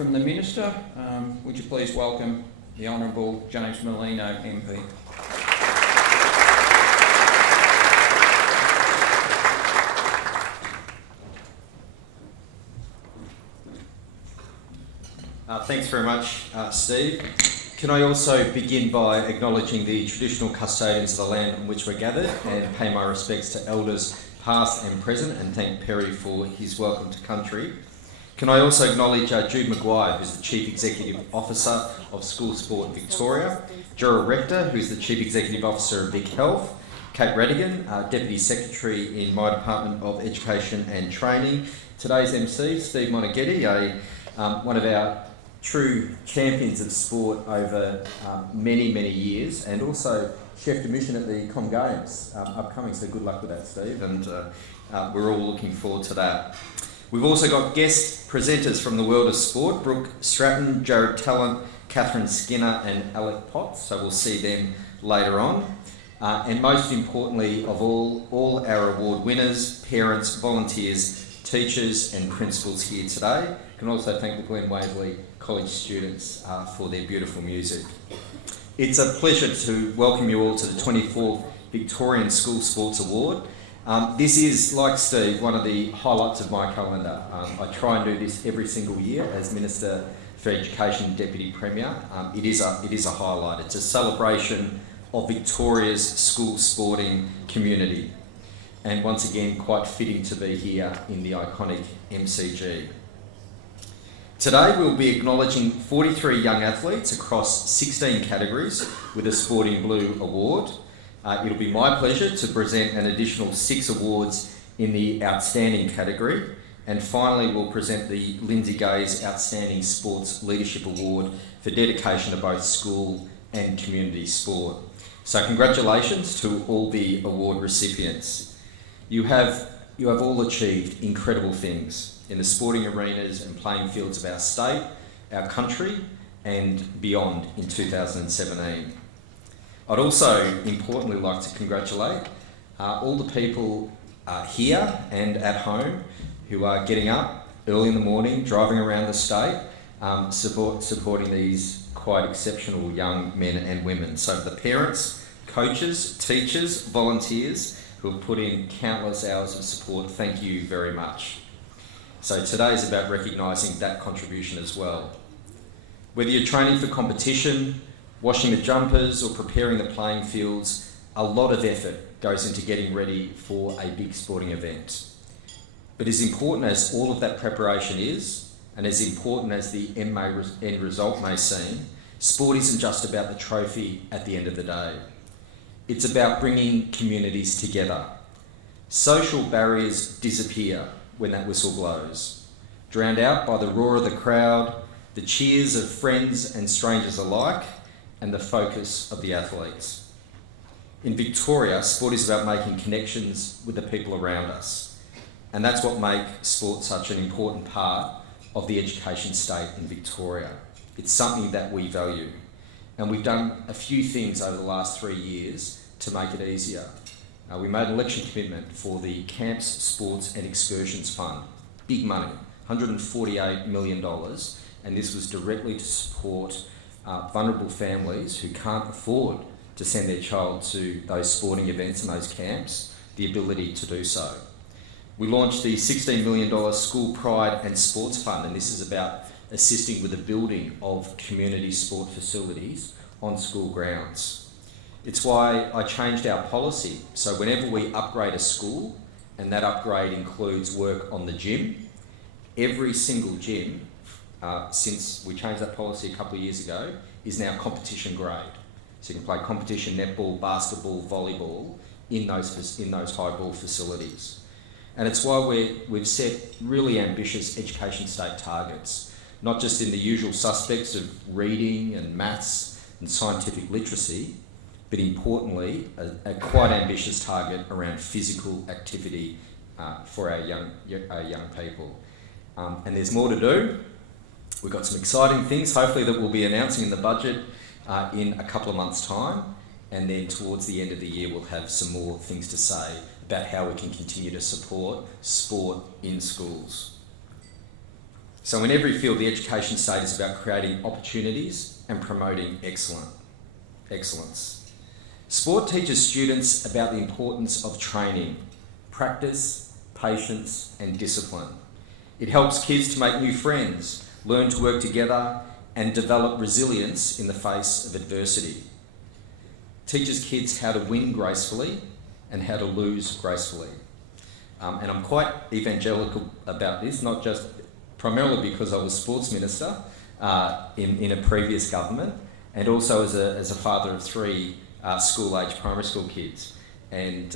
from the Minister. Would you please welcome the Honourable James Merlino, MP. Thanks very much, Steve. Can I also begin by acknowledging the traditional custodians of the land on which we're gathered and pay my respects to elders past and present, and thank Perry for his welcome to country. Can I also acknowledge Jude Maguire, who's the Chief Executive Officer of School Sport Victoria, Gerald Rector, who's the Chief Executive Officer of Vic Health, Kate Radigan, Deputy Secretary in my Department of Education and Training, today's MC, Steve Monaghetti, one of our true champions of sport over many, many years, and also chef de mission at the Com Games upcoming, so good luck with that, Steve, and we're all looking forward to that. We've also got guest presenters from the world of sport, Brooke Stratton, Jared Talent, Catherine Skinner and Alec Potts, so we'll see them later on. And most importantly of all our award winners, parents, volunteers, teachers and principals here today. I can also thank the Glen Waverley College students for their beautiful music. It's a pleasure to welcome you all to the 24th Victorian School Sports Award. This is, like Steve, one of the highlights of my calendar. I try and do this every single year as Minister for Education and Deputy Premier. It is a highlight. It's a celebration of Victoria's school sporting community, and once again quite fitting to be here in the iconic MCG. Today we'll be acknowledging 43 young athletes across 16 categories with a Sporting Blue Award. It'll be my pleasure to present an additional 6 awards in the Outstanding category, and finally we'll present the Lindsay Gaze Outstanding Sports Leadership Award for dedication to both school and community sport. So congratulations to all the award recipients. You have all achieved incredible things in the sporting arenas and playing fields of our state, our country and beyond in 2017. I'd also importantly like to congratulate all the people here and at home who are getting up early in the morning, driving around the state, supporting these quite exceptional young men and women. So the parents, coaches, teachers, volunteers who have put in countless hours of support, thank you very much. So today is about recognising that contribution as well. Whether you're training for competition, washing the jumpers or preparing the playing fields, a lot of effort goes into getting ready for a big sporting event. But as important as all of that preparation is, and as important as the end result may seem, sport isn't just about the trophy at the end of the day. It's about bringing communities together. Social barriers disappear when that whistle blows, drowned out by the roar of the crowd, the cheers of friends and strangers alike, and the focus of the athletes. In Victoria, sport is about making connections with the people around us, and that's what makes sport such an important part of the education state in Victoria. It's something that we value, and we've done a few things over the last 3 years to make it easier. We made an election commitment for the Camps, Sports and Excursions Fund. Big money, $148 million, and this was directly to support vulnerable families who can't afford to send their child to those sporting events and those camps, the ability to do so. We launched the $16 million School Pride and Sports Fund, and this is about assisting with the building of community sport facilities on school grounds. It's why I changed our policy. So whenever we upgrade a school, and that upgrade includes work on the gym, every single gym, since we changed that policy a couple of years ago, is now competition grade. So you can play competition netball, basketball, volleyball in those high ball facilities. And it's why we've set really ambitious education state targets, not just in the usual suspects of reading and maths and scientific literacy, but importantly, a quite ambitious target around physical activity for our young people. And there's more to do. We've got some exciting things, hopefully, that we'll be announcing in the budget in a couple of months' time, and then towards the end of the year we'll have some more things to say about how we can continue to support sport in schools. So in every field, the education state is about creating opportunities and promoting excellence. Sport teaches students about the importance of training, practice, patience and discipline. It helps kids to make new friends, learn to work together and develop resilience in the face of adversity. Teaches kids how to win gracefully and how to lose gracefully. And I'm quite evangelical about this, not just primarily because I was sports minister in a previous government, and also as a father of three school-age primary school kids. And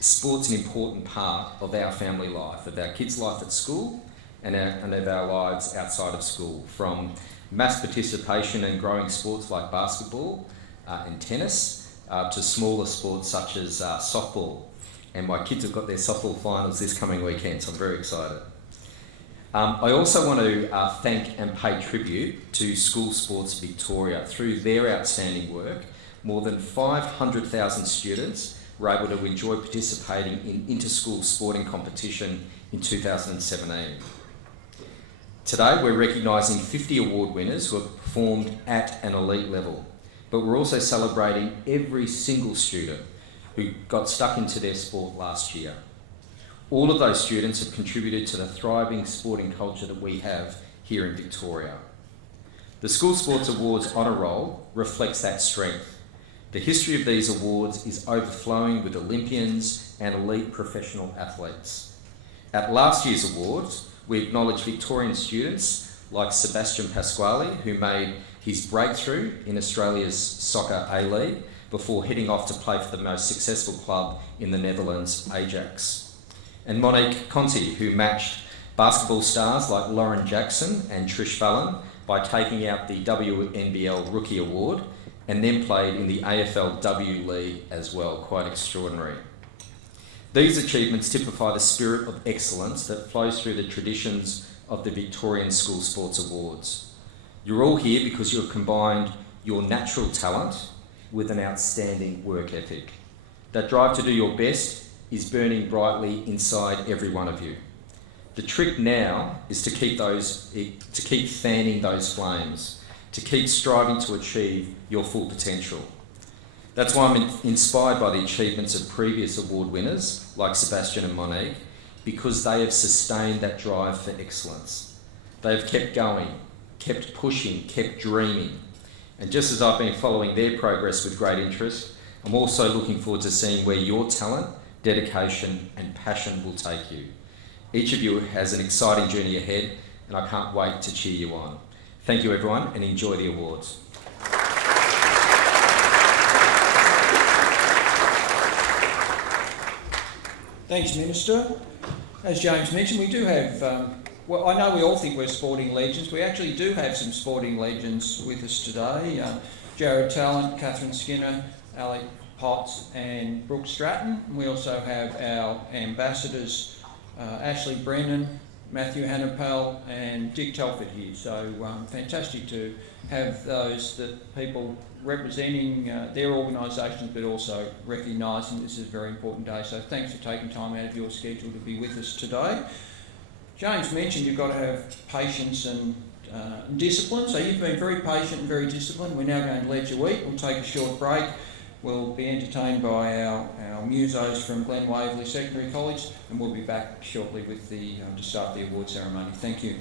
sport's an important part of our family life, of our kids' life at school and of our lives outside of school, from mass participation in growing sports like basketball and tennis to smaller sports such as softball. And my kids have got their softball finals this coming weekend, so I'm very excited. I also want to thank and pay tribute to School Sports Victoria. Through their outstanding work, more than 500,000 students were able to enjoy participating in inter-school sporting competition in 2017. Today we're recognising 50 award winners who have performed at an elite level, but we're also celebrating every single student who got stuck into their sport last year. All of those students have contributed to the thriving sporting culture that we have here in Victoria. The School Sports Awards Honour Roll reflects that strength. The history of these awards is overflowing with Olympians and elite professional athletes. At last year's awards, we acknowledge Victorian students like Sebastian Pasquale, who made his breakthrough in Australia's Soccer A-League before heading off to play for the most successful club in the Netherlands, Ajax. And Monique Conti, who matched basketball stars like Lauren Jackson and Trish Fallon by taking out the WNBL Rookie Award and then played in the AFLW League as well. Quite extraordinary. These achievements typify the spirit of excellence that flows through the traditions of the Victorian School Sports Awards. You're all here because you have combined your natural talent with an outstanding work ethic. That drive to do your best is burning brightly inside every one of you. The trick now is to keep fanning those flames, to keep striving to achieve your full potential. That's why I'm inspired by the achievements of previous award winners like Sebastian and Monique, because they have sustained that drive for excellence. They've kept going, kept pushing, kept dreaming. And just as I've been following their progress with great interest, I'm also looking forward to seeing where your talent, dedication and passion will take you. Each of you has an exciting journey ahead and I can't wait to cheer you on. Thank you everyone and enjoy the awards. Thanks, Minister. As James mentioned, we do have, well, I know we all think we're sporting legends. We actually do have some sporting legends with us today. Jared Talent, Catherine Skinner, Alec Potts and Brooke Stratton. We also have our ambassadors, Ashley Brennan, Matthew Hannapel and Dick Telford here. So fantastic to have those people representing their organisations but also recognising this is a very important day. So thanks for taking time out of your schedule to be with us today. James mentioned you've got to have patience and discipline. So you've been very patient and very disciplined. We're now going to let you eat. We'll take a short break. We'll be entertained by our musos from Glen Waverley Secondary College and we'll be back shortly with to start the award ceremony. Thank you.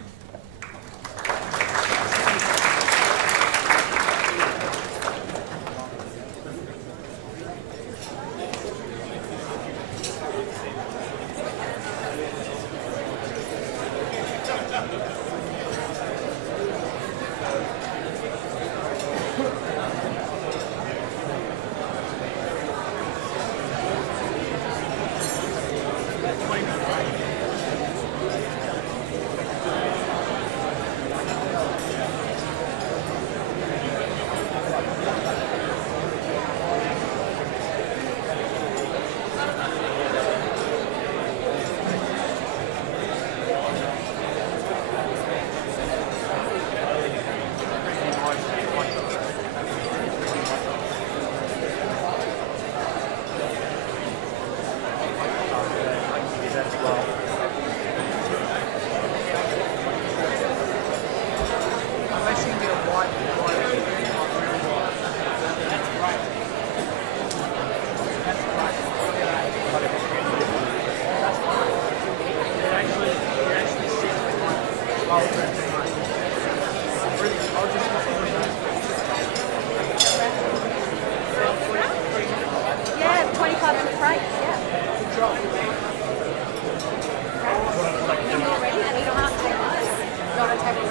Yeah, 25 to freight, yeah. When you're ready, and you don't have to take this. Not a table.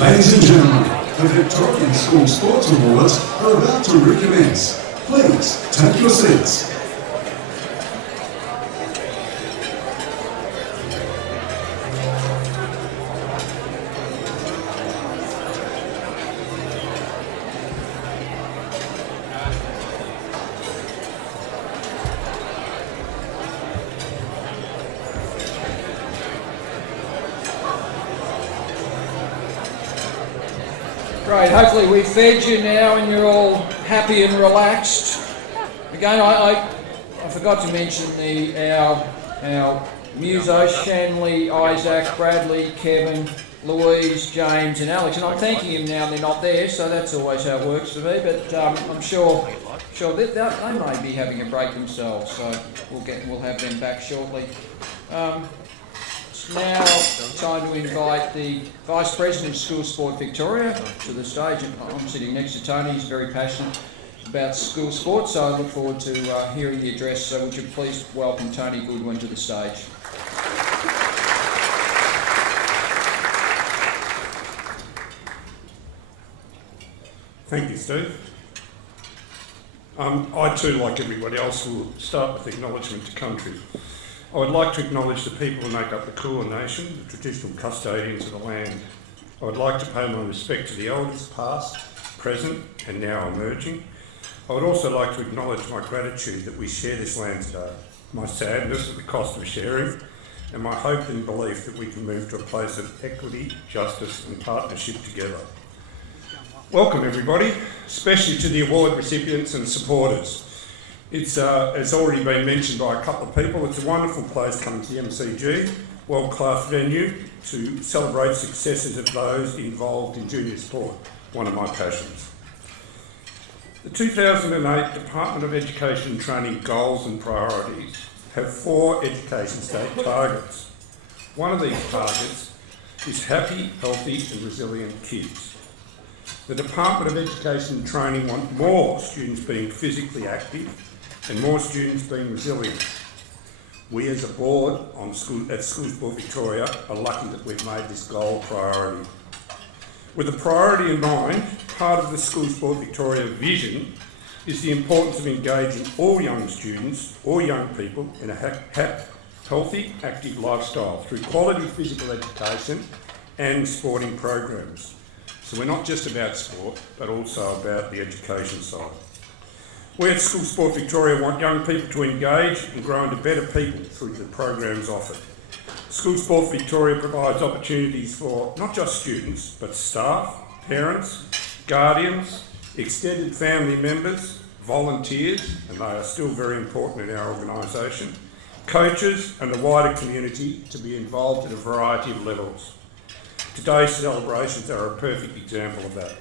Ladies and gentlemen, the Victorian School Sports Awards are about to recommence. Please take your seats. Great, hopefully we've fed you now and you're all happy and relaxed. Again, I forgot to mention our musos, Shanley, Isaac, Bradley, Kevin, Louise, James and Alex, and I'm thanking him now they're not there, so that's always how it works for me, but I'm sure they may be having a break themselves, so we'll have them back shortly. It's now time to invite the Vice President of School Sport Victoria to the stage. I'm sitting next to Tony, he's very passionate about school sport, so I look forward to hearing the address. So would you please welcome Tony Goodwin to the stage. Thank you, Steve. I too, like everybody else, will start with acknowledgement to country. I would like to acknowledge the people who make up the Kulin Nation, the traditional custodians of the land. I would like to pay my respect to the elders past, present and now emerging. I would also like to acknowledge my gratitude that we share this land today, my sadness at the cost of sharing, and my hope and belief that we can move to a place of equity, justice and partnership together. Welcome everybody, especially to the award recipients and supporters. It's already been mentioned by a couple of people. It's a wonderful place coming to the MCG, world-class venue to celebrate successes of those involved in junior sport, one of my passions. The 2008 Department of Education and Training goals and priorities have 4 education state targets. One of these targets is happy, healthy and resilient kids. The Department of Education and Training want more students being physically active and more students being resilient. We as a board at School Sport Victoria are lucky that we've made this goal a priority. With the priority in mind, part of the School Sport Victoria vision is the importance of engaging all young students or young people in a healthy, active lifestyle through quality physical education and sporting programs. So we're not just about sport, but also about the education side. We at School Sport Victoria want young people to engage and grow into better people through the programs offered. School Sport Victoria provides opportunities for not just students, but staff, parents, guardians, extended family members, volunteers, and they are still very important in our organisation, coaches and the wider community to be involved at a variety of levels. Today's celebrations are a perfect example of that.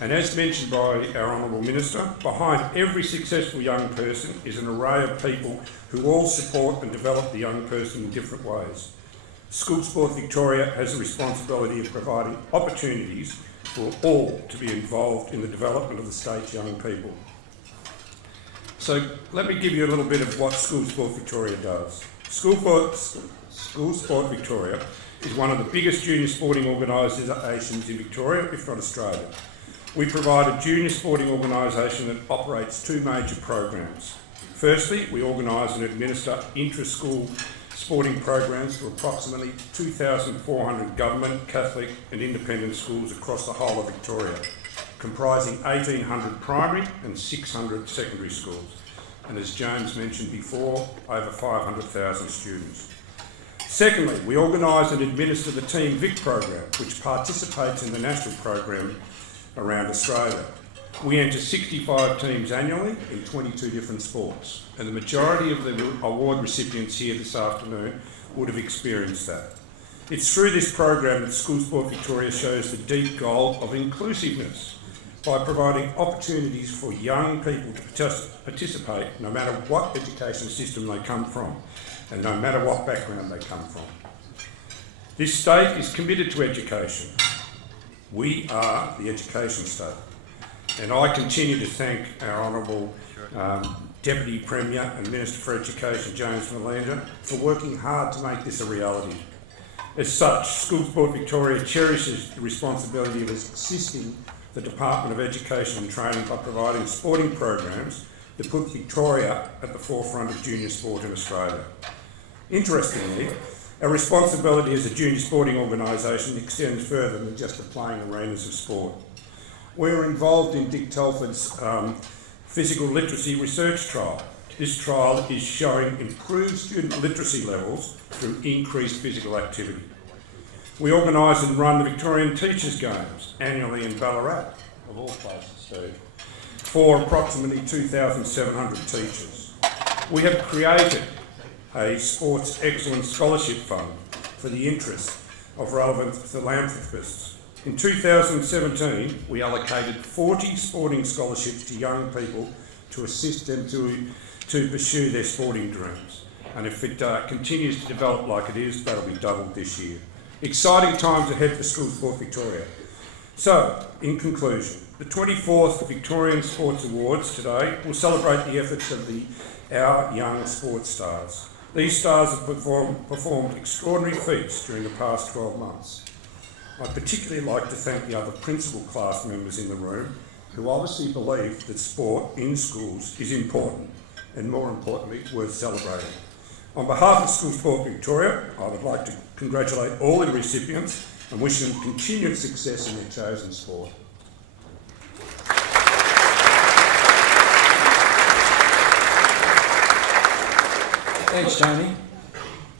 And as mentioned by our Honourable Minister, behind every successful young person is an array of people who all support and develop the young person in different ways. School Sport Victoria has a responsibility of providing opportunities for all to be involved in the development of the state's young people. So let me give you a little bit of what School Sport Victoria does. School Sport Victoria is one of the biggest junior sporting organisations in Victoria, if not Australia. We provide a junior sporting organisation that operates 2 major programs. Firstly, we organise and administer intra-school sporting programs for approximately 2,400 government, Catholic and independent schools across the whole of Victoria, comprising 1,800 primary and 600 secondary schools. And as James mentioned before, over 500,000 students. Secondly, we organise and administer the Team Vic program, which participates in the national program around Australia. We enter 65 teams annually in 22 different sports, and the majority of the award recipients here this afternoon would have experienced that. It's through this program that School Sport Victoria shows the deep goal of inclusiveness by providing opportunities for young people to participate no matter what education system they come from and no matter what background they come from. This state is committed to education. We are the education state. And I continue to thank our Honourable Deputy Premier and Minister for Education, James Merlander, for working hard to make this a reality. As such, School Sport Victoria cherishes the responsibility of assisting the Department of Education and Training by providing sporting programs that put Victoria at the forefront of junior sport in Australia. Interestingly, our responsibility as a junior sporting organisation extends further than just the playing arenas of sport. We're involved in Dick Telford's physical literacy research trial. This trial is showing improved student literacy levels through increased physical activity. We organise and run the Victorian Teachers' Games annually in Ballarat, of all places, Steve, for approximately 2,700 teachers. We have created a Sports Excellence Scholarship Fund for the interests of relevant philanthropists. In 2017, we allocated 40 sporting scholarships to young people to assist them to pursue their sporting dreams. And if it continues to develop like it is, that'll be doubled this year. Exciting times ahead for School Sport Victoria. So, in conclusion, the 24th Victorian Sports Awards today will celebrate the efforts of our young sports stars. These stars have performed extraordinary feats during the past 12 months. I'd particularly like to thank the other principal class members in the room who obviously believe that sport in schools is important and, more importantly, worth celebrating. On behalf of School Sport Victoria, I would like to congratulate all the recipients and wish them continued success in their chosen sport. Thanks, Tony.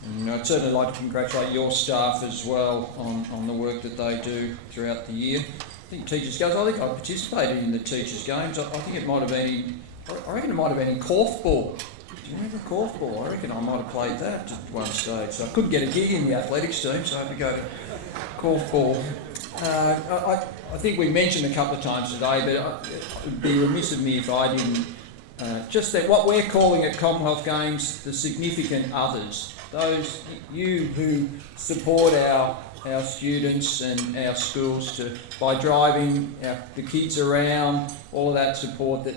And I'd certainly like to congratulate your staff as well on the work that they do throughout the year. I think Teachers' Games, I think I participated in the Teachers' Games. I think it might have been I reckon it might have been in korfball. Do you remember korfball? I reckon I might have played that at one stage. So I couldn't get a gig in the athletics team, so I had to go to korfball. I think we mentioned a couple of times today, but it would be remiss of me if I didn't. Just that what we're calling at Commonwealth Games the significant others, those you who support our students and our schools by driving the kids around, all of that support, that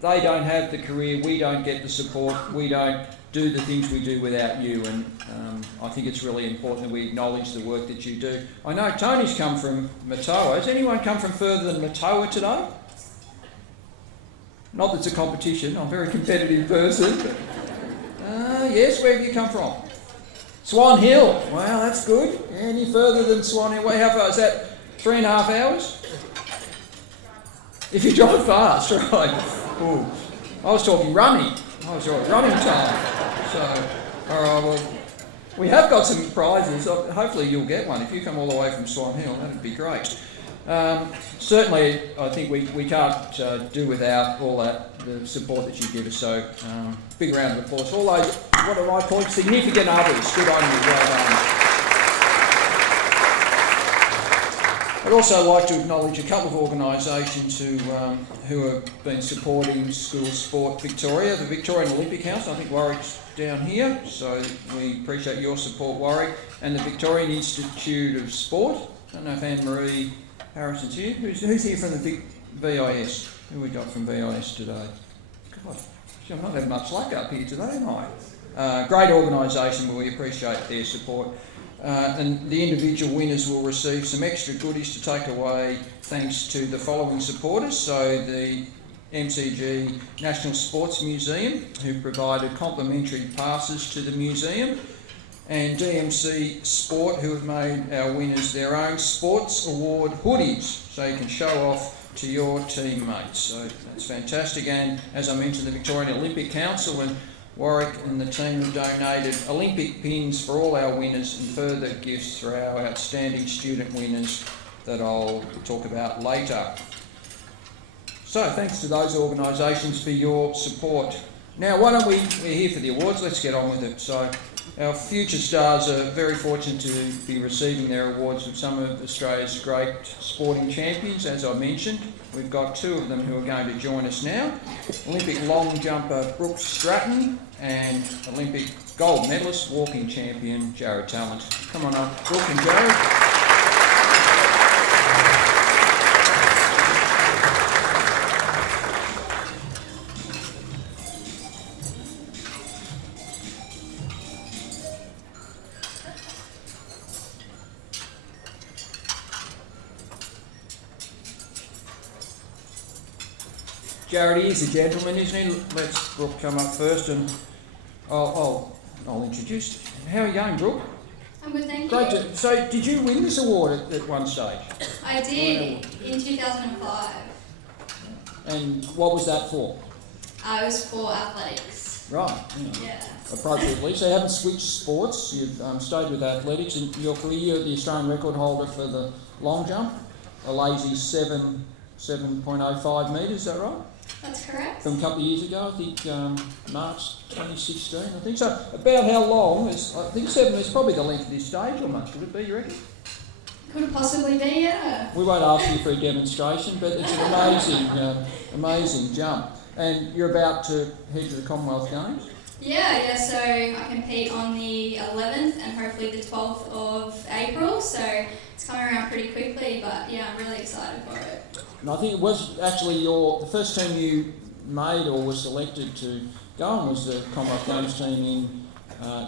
they don't have the career, we don't get the support, we don't do the things we do without you, and I think it's really important that we acknowledge the work that you do. I know Tony's come from Matoa. Has anyone come from further than Matoa today? Not that it's a competition, I'm a very competitive person. But, yes, where have you come from? Swan Hill. Wow, that's good. Any further than Swan Hill? How far is that? 3.5 hours? If you drive fast, right. Ooh. I was talking running. I was right, running time. So, all right, well, we have got some prizes. Hopefully you'll get one. If you come all the way from Swan Hill, that'd be great. Certainly, I think we can't do without all the support that you give us. So, big round of applause for all those, what do I call it, significant others. Good on you, well done. I'd also like to acknowledge a couple of organisations who have been supporting School Sport Victoria. The Victorian Olympic Council, I think Warwick's down here, so we appreciate your support, Warwick, and the Victorian Institute of Sport. I don't know if Anne-Marie Harrison's here. Who's here from the VIS? Who we got from VIS today? God, I'm not having much luck up here today, am I? Great organisation, but we appreciate their support. And the individual winners will receive some extra goodies to take away thanks to the following supporters. So the MCG National Sports Museum, who provided complimentary passes to the museum, and DMC Sport, who have made our winners their own Sports Award hoodies, so you can show off to your teammates. So that's fantastic. And as I mentioned, the Victorian Olympic Council and Warwick and the team have donated Olympic pins for all our winners and further gifts for our outstanding student winners that I'll talk about later. So thanks to those organisations for your support. Now, why don't we're here for the awards, let's get on with it. So our future stars are very fortunate to be receiving their awards from some of Australia's great sporting champions, as I mentioned. We've got two of them who are going to join us now. Olympic long jumper Brooke Stratton and Olympic gold medalist walking champion Jared Talent. Come on up, Brooke and Jared. Jared, he's a gentleman, isn't he? Let's Brooke come up first, and I'll introduce. How are you going, Brooke? I'm good, thank Great. you. So, did you win this award at one stage? I did in 2005. And what was that for? I was for athletics. Right. Yeah. Appropriately. So you haven't switched sports. You've stayed with athletics. In your career, you're the Australian record holder for the long jump, a lazy 7.05 metres. Is that right? That's correct. From a couple of years ago, I think March 2016. I think so. About how long? I think 7 is probably the length of this stage, or much would it be? You reckon? Could it possibly be, yeah? We won't ask you for a demonstration, but it's an amazing jump. And you're about to head to the Commonwealth Games? Yeah, so I compete on the 11th and hopefully the 12th of April, so it's coming around pretty quickly, but yeah, I'm really excited for it. And I think it was actually the first team you made or were selected to go on was the Commonwealth Games team in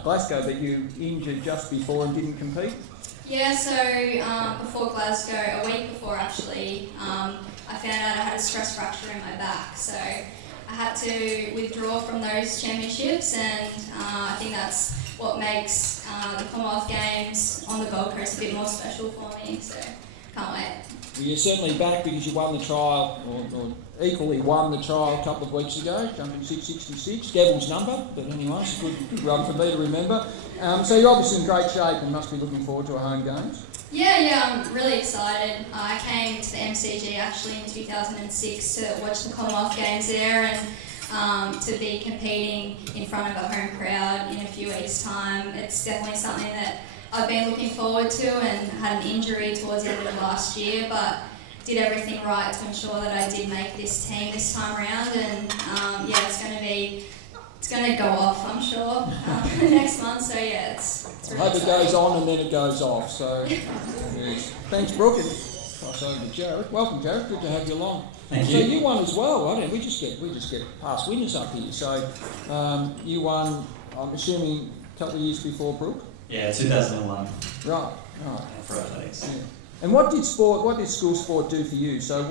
Glasgow, but you injured just before and didn't compete? Yeah, so before Glasgow, a week before actually, I found out I had a stress fracture in my back, so I had to withdraw from those championships, and I think that's what makes the Commonwealth Games on the Gold Coast a bit more special for me, so can't wait. Well, you're certainly back because you won the trial, or equally won the trial a couple of weeks ago, jumping 6.66, devil's number, but anyway, it's a good run for me to remember. So you're obviously in great shape and must be looking forward to a home games. Yeah, I'm really excited. I came to the MCG actually in 2006 to watch the Commonwealth Games there and to be competing in front of a home crowd in a few weeks' time. It's definitely something that I've been looking forward to, and had an injury towards the end of last year, but did everything right to ensure that I did make this team this time around, and it's going to go off, I'm sure, next month, so yeah, it's really I hope it exciting. goes on and then it goes off. So, yes. Thanks, Brooke. Pass over to Jared. Welcome, Jared. Good to have you along. Thank So you. you won as well, right? We just get past winners up here. So you won, I'm assuming, a couple of years before Brooke. Yeah, 2001 Right. for athletics. Yeah. And what did school sport do for you? So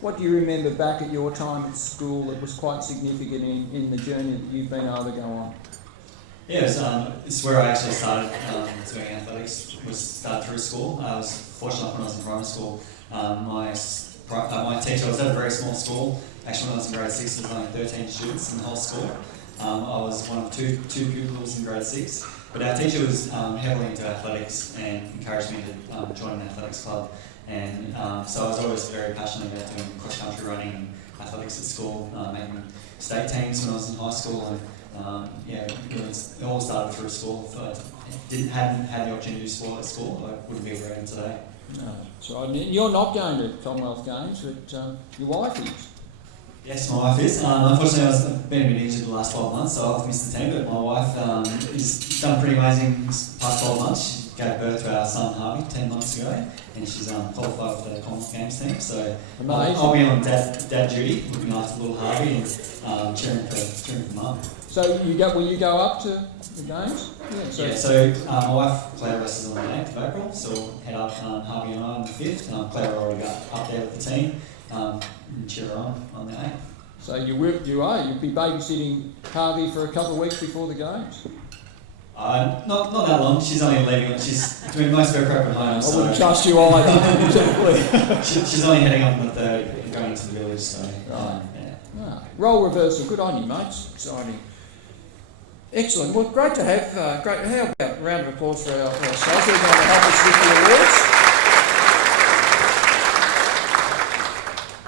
what do you remember back at your time at school that was quite significant in the journey that you've been able to go on? Yeah, it's where I actually started doing athletics. Was started through school. I was fortunate when I was in primary school. My teacher was at a very small school. Actually, when I was in grade 6, there was only 13 students in the whole school. I was one of two pupils in grade 6. But our teacher was heavily into athletics and encouraged me to join an athletics club. And so I was always very passionate about doing cross-country running and athletics at school, making state teams when I was in high school. And it all started through school. If I hadn't had the opportunity to do sport at school, I wouldn't be where I am today. No, that's right. And you're not going to Commonwealth Games, but your wife is. Yes, my wife is. Unfortunately, I've been a bit injured the last 12 months, so I've missed the team, but my wife has done pretty amazing this past 12 months. She gave birth to our son Harvey 10 months ago, and she's qualified for the Commonwealth Games team. So I'll be on dad duty, looking after little Harvey and cheering for mum. So will you go up to the games? Yeah. So my wife Claire races on the 8th of April, so we'll head up Harvey and I on the 5th. Claire already got up there with the team. And cheer her on the 8th. So you'll be babysitting Harvey for a couple of weeks before the games? Not that long. She's only leaving. She's doing most of her prep at home. I wouldn't trust you either. She's only heading up on the 3rd and going to the village. So yeah. Role reversal. Good on you, mates. Exciting. Excellent. Well, great to have. Great. How about a round of applause for our staff who are going to help us with the awards?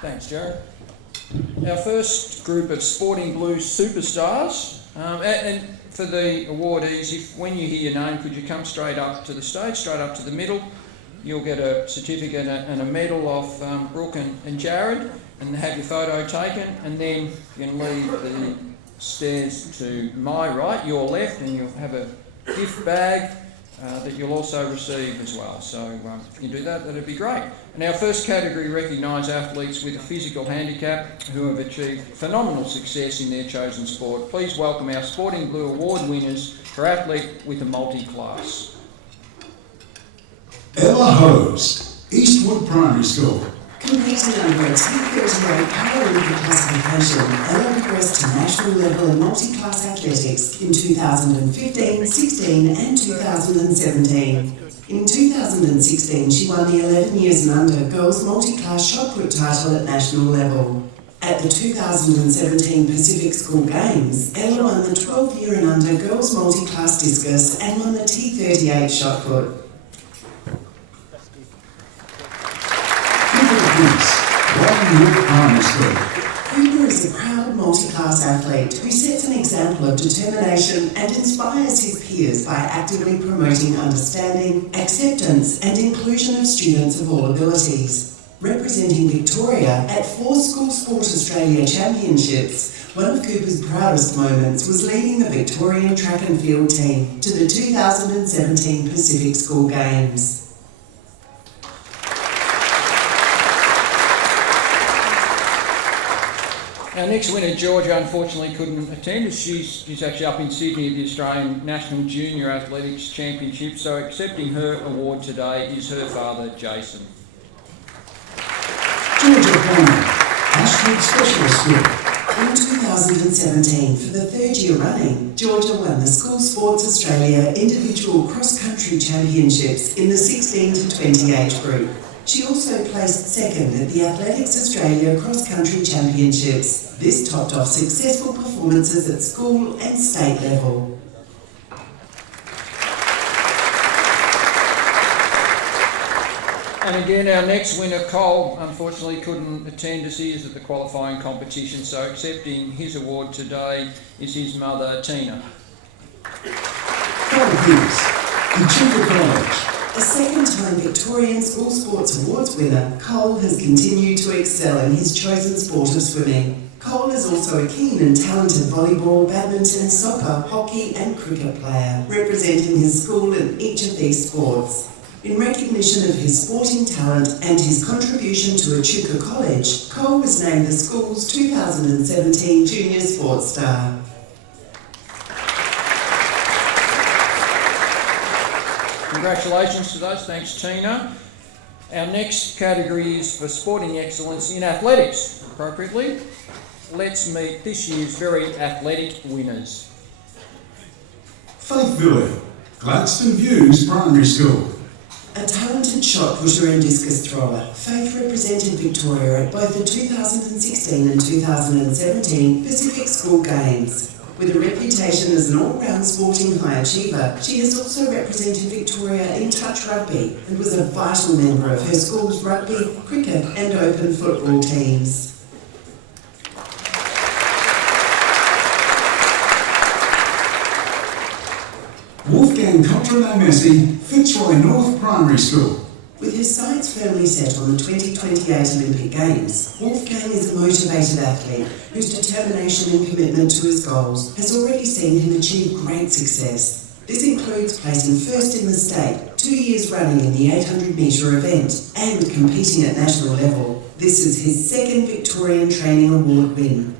Thanks, Jared. Our first group of Sporting Blues superstars, and for the awardees, when you hear your name, could you come straight up to the stage, straight up to the middle? You'll get a certificate and a medal off Brooke and Jared, and have your photo taken, and then you can leave the stairs to my right, your left, and you'll have a gift bag that you'll also receive as well. So if you can do that, that'd be great. And our first category recognise athletes with a physical handicap who have achieved phenomenal success in their chosen sport. Please welcome our Sporting Blue Award winners for athlete with a multi-class. Ella Hose, Eastwood Primary School. Competing under a T38 Paralympic classification, Ella progressed to national level in multi-class athletics in 2015, 16 and 2017. In 2016, she won the 11 years and under girls multi-class shot put title at national level. At the 2017 Pacific School Games, Ella won the 12 year and under girls multi-class discus and won the T38 shot put. Cooper Primary School. Cooper is a proud multi-class athlete who sets an example of determination and inspires his peers by actively promoting understanding, acceptance and inclusion of students of all abilities. Representing Victoria at 4 School Sport Australia Championships, one of Cooper's proudest moments was leading the Victorian track and field team to the 2017 Pacific School Games. Our next winner, Georgia, unfortunately couldn't attend as she's actually up in Sydney at the Australian National Junior Athletics Championship, so accepting her award today is her father, Jason. Georgia Primary, Ashford Special School. In 2017, for the 3rd year running, Georgia won the School Sports Australia Individual Cross Country Championships in the 16 to 20 age group. She also placed second at the Athletics Australia Cross Country Championships. This topped off successful performances at school and state level. And again, our next winner, Cole, unfortunately couldn't attend as he is at the qualifying competition, so accepting his award today is his mother, Tina. Cole Hughes, Echuca College. A second-time Victorian School Sports Awards winner, Cole has continued to excel in his chosen sport of swimming. Cole is also a keen and talented volleyball, badminton, soccer, hockey and cricket player, representing his school in each of these sports. In recognition of his sporting talent and his contribution to Echuca College, Cole was named the school's 2017 Junior Sports Star. Congratulations to those, thanks Tina. Our next category is for sporting excellence in athletics, appropriately. Let's meet this year's very athletic winners. Faith Villy, Gladstone Views Primary School. A talented shot putter and discus thrower, Faith represented Victoria at both the 2016 and 2017 Pacific School Games. With a reputation as an all-round sporting high achiever, she has also represented Victoria in touch rugby and was a vital member of her school's rugby, cricket and open football teams. Wolfgang Contra-Messi, Fitzroy North Primary School. With his sights firmly set on the 2028 Olympic Games, Wolfgang is a motivated athlete whose determination and commitment to his goals has already seen him achieve great success. This includes placing first in the state, 2 years running in the 800 metre event, and competing at national level. This is his second Victorian Training Award win.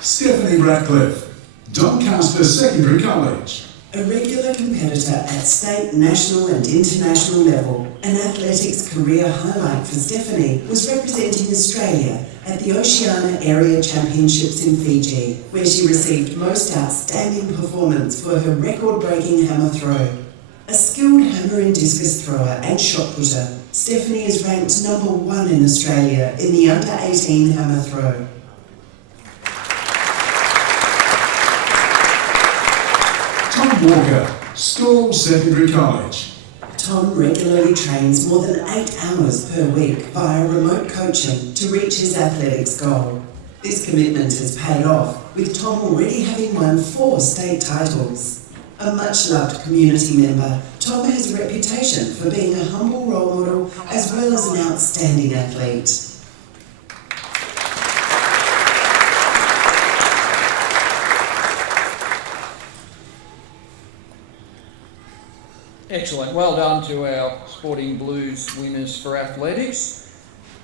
Stephanie Ratcliffe, Doncaster Secondary College. A regular competitor at state, national and international level, an athletics career highlight for Stephanie was representing Australia at the Oceania Area Championships in Fiji, where she received most outstanding performance for her record-breaking hammer throw. A skilled hammer and discus thrower and shot putter, Stephanie is ranked #1 in Australia in the under-18 hammer throw. Tom Walker, Stawell Secondary College. Tom regularly trains more than 8 hours per week via remote coaching to reach his athletics goal. This commitment has paid off, with Tom already having won 4 state titles. A much-loved community member, Tom has a reputation for being a humble role model as well as an outstanding athlete. Excellent. Well done to our Sporting Blues winners for athletics.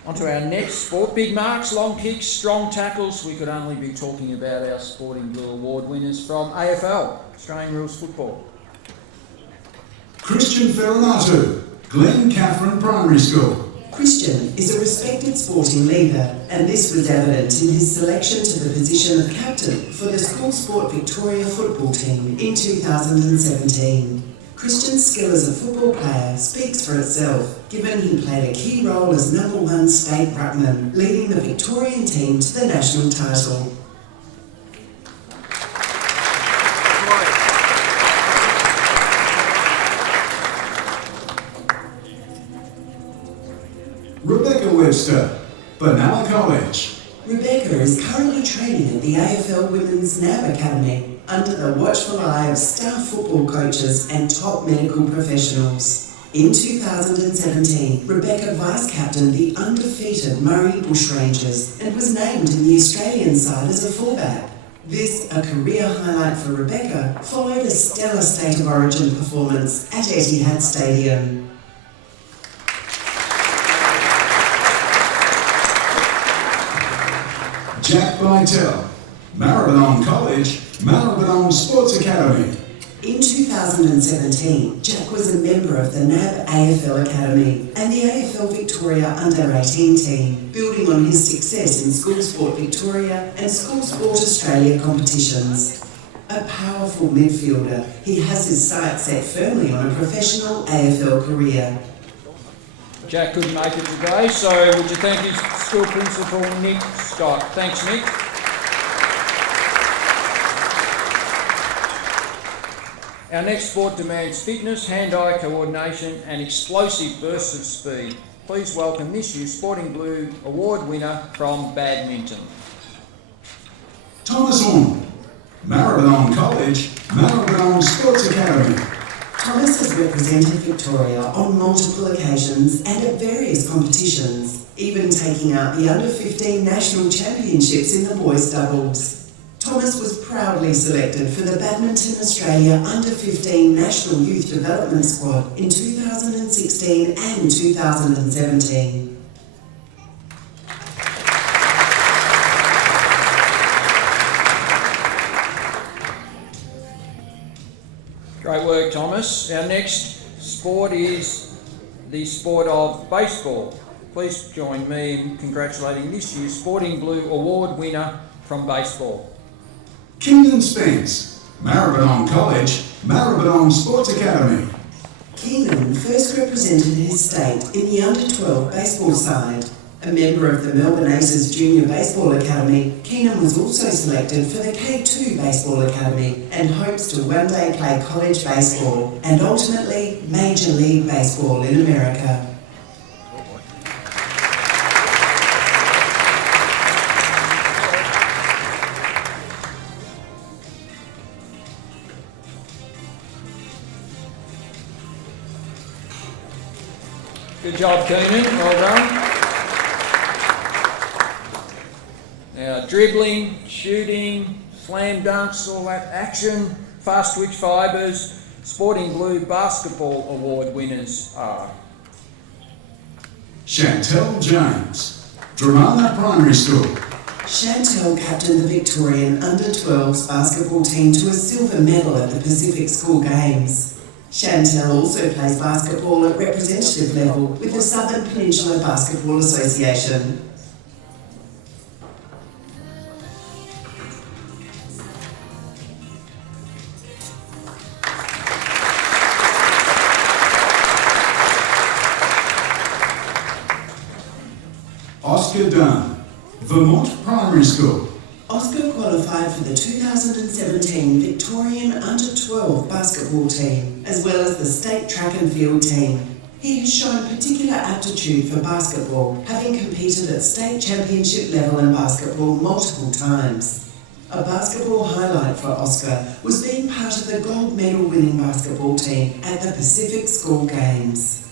On to our next sport. Big marks, long kicks, strong tackles. We could only be talking about our Sporting Blue Award winners from AFL, Australian Rules Football. Christian Ferronato, Glen Catherine Primary School. Christian is a respected sporting leader, and this was evident in his selection to the position of captain for the School Sport Victoria football team in 2017. Christian's skill as a football player speaks for itself, given he played a key role as #1 state ruckman, leading the Victorian team to the national title. Rebecca Webster, Benalla College. Rebecca is currently training at the AFL Women's NAB Academy under the watchful eye of staff football coaches and top medical professionals. In 2017, Rebecca vice-captained the undefeated Murray Bushrangers and was named in the Australian side as a fullback. This, a career highlight for Rebecca, followed a stellar State of Origin performance at Etihad Stadium. Jack Bytel, Maribyrnong College, Maribyrnong Sports Academy. In 2017, Jack was a member of the NAB AFL Academy and the AFL Victoria Under-18 team, building on his success in School Sport Victoria and School Sport Australia competitions. A powerful midfielder, he has his sights set firmly on a professional AFL career. Jack couldn't make it today, so would you thank his school principal, Nick Scott? Thanks, Nick. Our next sport demands fitness, hand-eye coordination and explosive bursts of speed. Please welcome this year's Sporting Blue Award winner from badminton. Thomas Orme, Maribyrnong College, Maribyrnong Sports Academy. Thomas has represented Victoria on multiple occasions and at various competitions, even taking out the Under-15 National Championships in the boys' doubles. Thomas was proudly selected for the Badminton Australia Under-15 National Youth Development Squad in 2016 and 2017. Great work, Thomas. Our next sport is the sport of baseball. Please join me in congratulating this year's Sporting Blue Award winner from baseball. Keenan Spence, Maribyrnong College, Maribyrnong Sports Academy. Keenan first represented his state in the Under-12 baseball side. A member of the Melbourne Aces Junior Baseball Academy, Keenan was also selected for the K2 Baseball Academy and hopes to one day play college baseball and ultimately Major League Baseball in America. Good job, Keenan. Well done. Now, dribbling, shooting, slam dunks, all that action, fast twitch fibres. Sporting Blue Basketball Award winners are Chantel James, Dramana Primary School. Chantel captained the Victorian Under-12s basketball team to a silver medal at the Pacific School Games. Chantel also plays basketball at representative level with the Southern Peninsula Basketball Association. Oscar Dunn, Vermont Primary School. Oscar qualified for the 2017 Victorian Under-12 basketball team, as well as the state track and field team. He has shown particular aptitude for basketball, having competed at state championship level in basketball multiple times. A basketball highlight for Oscar was being part of the gold medal winning basketball team at the Pacific School Games.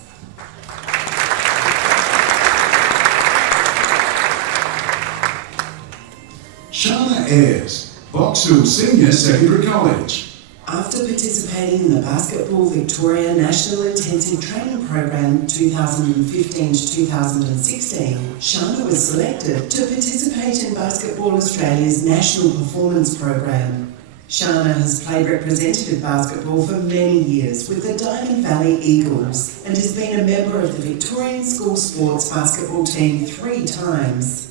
Shana Ayres, Box Hill Senior Secondary College. After participating in the Basketball Victoria National Intensive Training Program 2015 to 2016, Shana was selected to participate in Basketball Australia's National Performance Program. Shana has played representative basketball for many years with the Diamond Valley Eagles and has been a member of the Victorian school sports basketball team 3 times.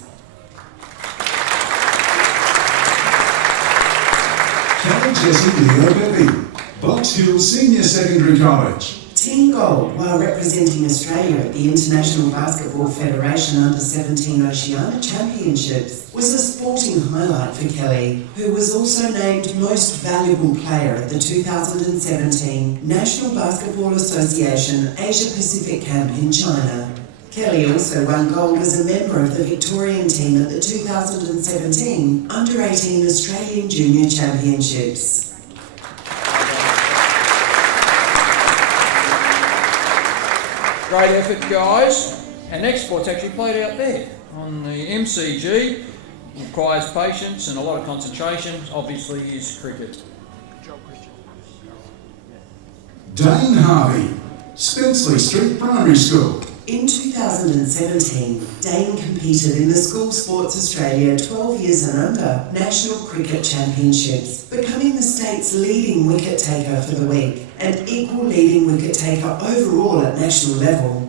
Kelly Jessie Leo Bebby, Box Hill Senior Secondary College. Team Gold, while representing Australia at the International Basketball Federation Under-17 Oceania Championships, was a sporting highlight for Kelly, who was also named Most Valuable Player at the 2017 National Basketball Association Asia Pacific Camp in China. Kelly also won gold as a member of the Victorian team at the 2017 Under-18 Australian Junior Championships. Great effort, guys. Our next sport's actually played out there on the MCG. Requires patience and a lot of concentration. Obviously, is cricket. Dane Harvey, Spenceley Street Primary School. In 2017, Dane competed in the School Sports Australia 12 years and under National Cricket Championships, becoming the state's leading wicket taker for the week and equal leading wicket taker overall at national level.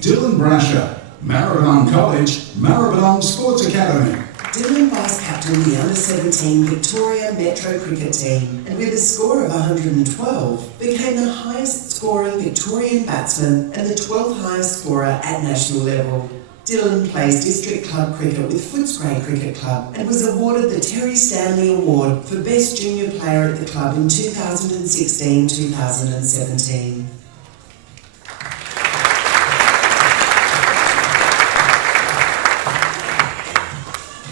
Dylan Brasher, Maribyrnong College, Maribyrnong Sports Academy. Dylan vice-captained the Under-17 Victoria Metro cricket team and with a score of 112 became the highest scoring Victorian batsman and the 12th highest scorer at national level. Dylan plays district club cricket with Footscray Cricket Club and was awarded the Terry Stanley Award for Best Junior Player at the club in 2016-2017.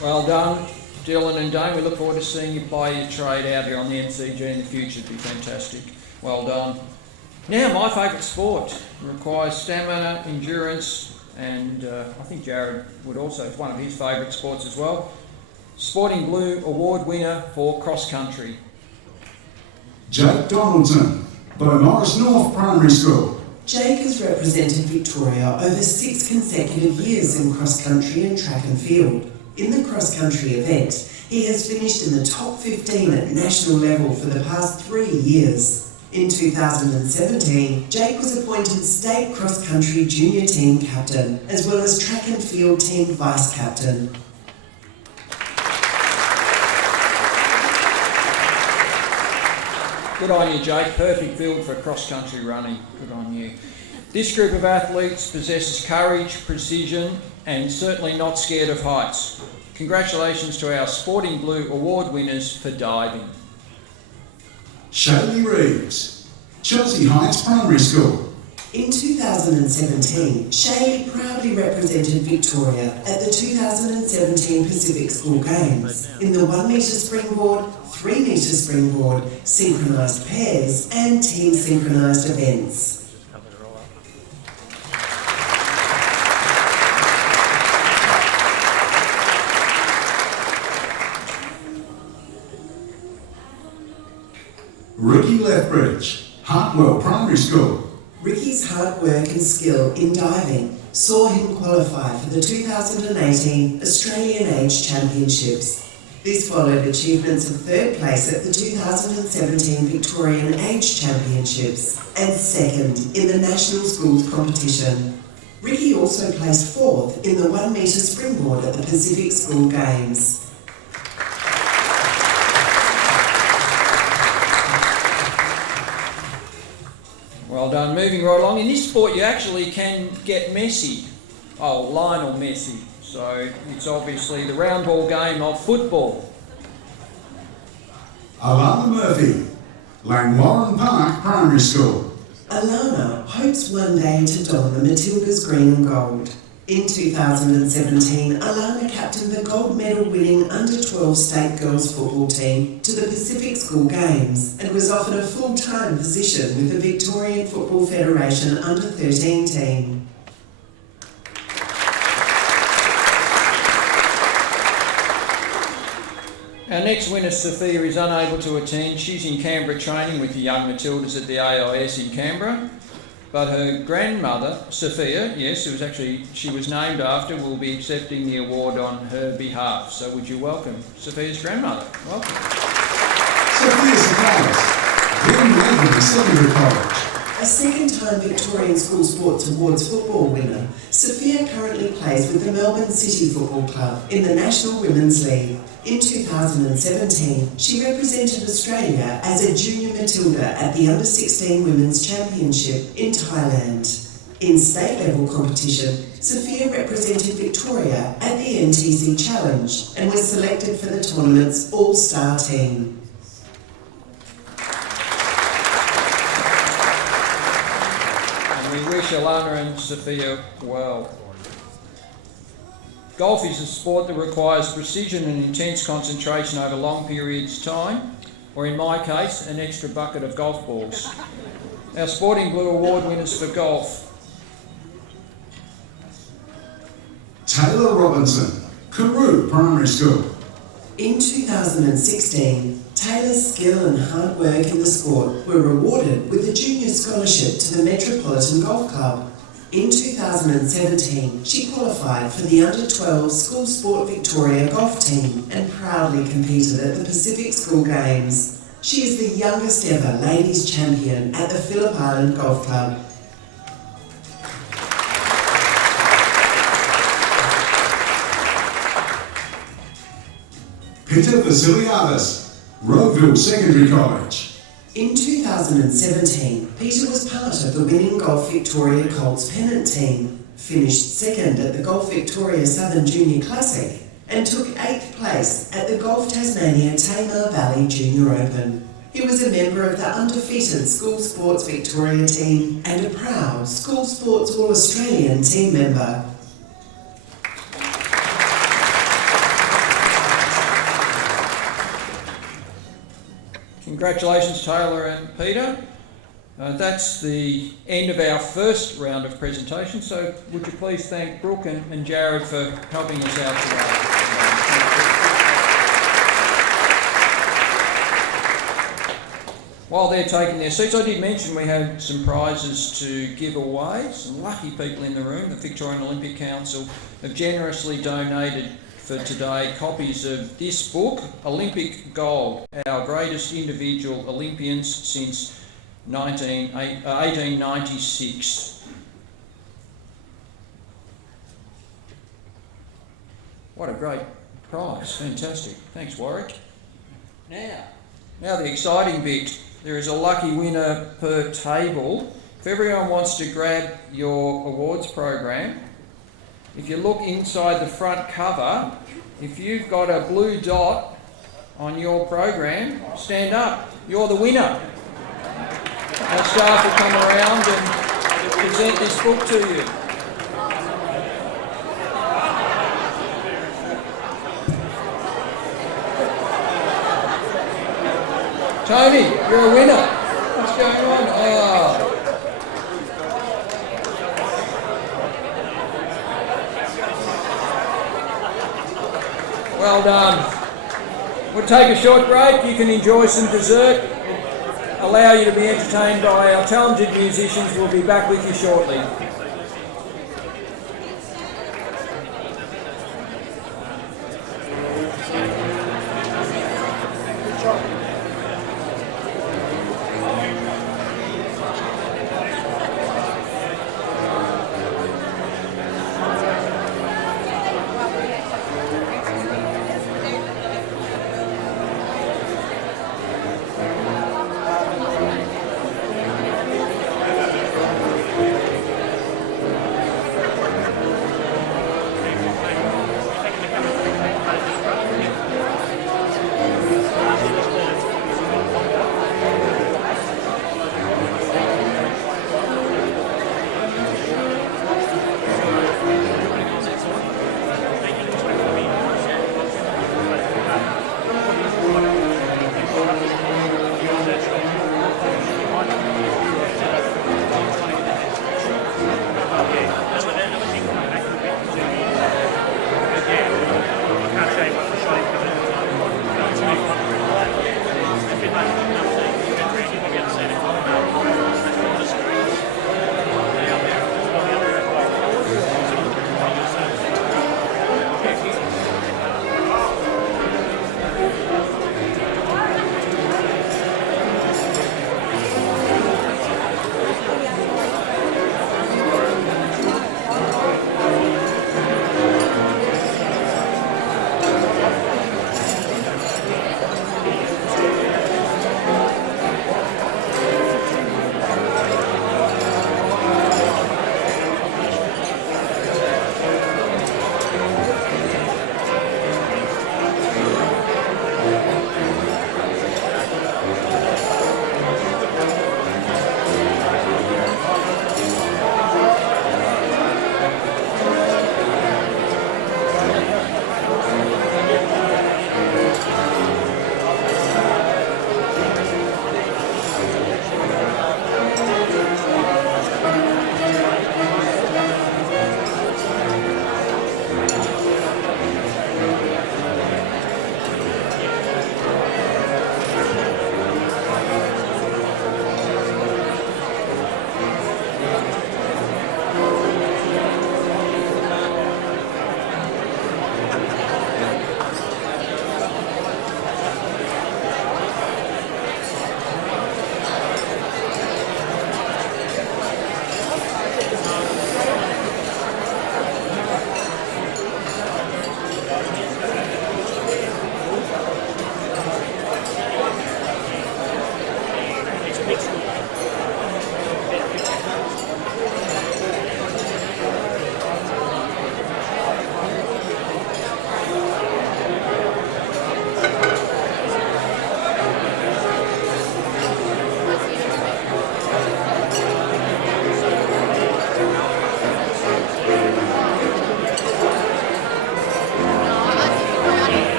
Well done, Dylan and Dane. We look forward to seeing you play your trade out here on the MCG in the future. It'd be fantastic. Well done. Now, my favourite sport. It requires stamina, endurance, and I think Jared would also. It's one of his favourite sports as well. Sporting Blue Award winner for cross country. Jake Donaldson, Beaumaris North Primary School. Jake has represented Victoria over 6 consecutive years in cross country and track and field. In the cross-country event, he has finished in the top 15 at national level for the past 3 years. In 2017, Jake was appointed State Cross-Country Junior Team Captain, as well as Track and Field Team Vice Captain. Good on you, Jake. Perfect field for cross-country running. Good on you. This group of athletes possesses courage, precision, and certainly not scared of heights. Congratulations to our Sporting Blue Award winners for diving. Shaylee Reeves, Chelsea Heights Primary School. In 2017, Shaylee proudly represented Victoria at the 2017 Pacific School Games in the 1 metre springboard, 3 metre springboard, synchronised pairs and team synchronised events. Ricky Lethbridge, Hartwell Primary School. Ricky's hard work and skill in diving saw him qualify for the 2018 Australian Age Championships. This followed achievements of 3rd place at the 2017 Victorian Age Championships and 2nd in the National Schools Competition. Ricky also placed 4th in the 1 metre springboard at the Pacific School Games. Well done. Moving right along. In this sport, you actually can get messy. Oh, Lionel Messi. So it's obviously the round ball game of football. Alana Murphy, Langwarren Park Primary School. Alana hopes one day to don the Matildas green and gold. In 2017, Alana captained the gold medal winning under-12 state girls football team to the Pacific School Games and was offered a full-time position with the Victorian Football Federation under-13 team. Our next winner, Sophia, is unable to attend. She's in Canberra training with the young Matildas at the AIS in Canberra. but her grandmother, Sophia, yes, she was named after, will be accepting the award on her behalf. So would you welcome Sophia's grandmother? Welcome. Sophia Sakalis, Green Lantern Secondary College. A second-time Victorian School Sports Awards football winner, Sophia currently plays with the Melbourne City Football Club in the National Women's League. In 2017, she represented Australia as a junior Matilda at the Under-16 Women's Championship in Thailand. In state-level competition, Sophia represented Victoria at the NTZ Challenge and was selected for the tournament's All-Star team. We wish Alana and Sophia well. Golf is a sport that requires precision and intense concentration over long periods of time, or in my case, an extra bucket of golf balls. Our Sporting Blue Award winners for golf. Taylor Robinson, Carew Primary School. In 2016, Taylor's skill and hard work in the sport were rewarded with a junior scholarship to the Metropolitan Golf Club. In 2017, she qualified for the Under-12 School Sport Victoria golf team and proudly competed at the Pacific School Games. She is the youngest ever ladies champion at the Phillip Island Golf Club. Peter Vasiliadis, Rockville Secondary College. In 2017, Peter was part of the winning Golf Victoria Colts pennant team, finished second at the Golf Victoria Southern Junior Classic, and took 8th place at the Golf Tasmania Tamar Valley Junior Open. He was a member of the undefeated School Sports Victoria team and a proud School Sports All-Australian team member. Congratulations, Taylor and Peter. That's the end of our first round of presentations, so would you please thank Brooke and Jared for helping us out today. While they're taking their seats, I did mention we had some prizes to give away. Some lucky people in the room. The Victorian Olympic Council have generously donated for today copies of this book, Olympic Gold, Our Greatest Individual Olympians Since 1896. What a great prize, fantastic. Thanks, Warwick. Now the exciting bit. There is a lucky winner per table. If everyone wants to grab your awards program, if you look inside the front cover, if you've got a blue dot on your program, stand up. You're the winner. Our staff will come around and present this book to you. Tony, you're a winner. What's going on? Oh. Well done. We'll take a short break. You can enjoy some dessert. Allow you to be entertained by our talented musicians. We'll be back with you shortly.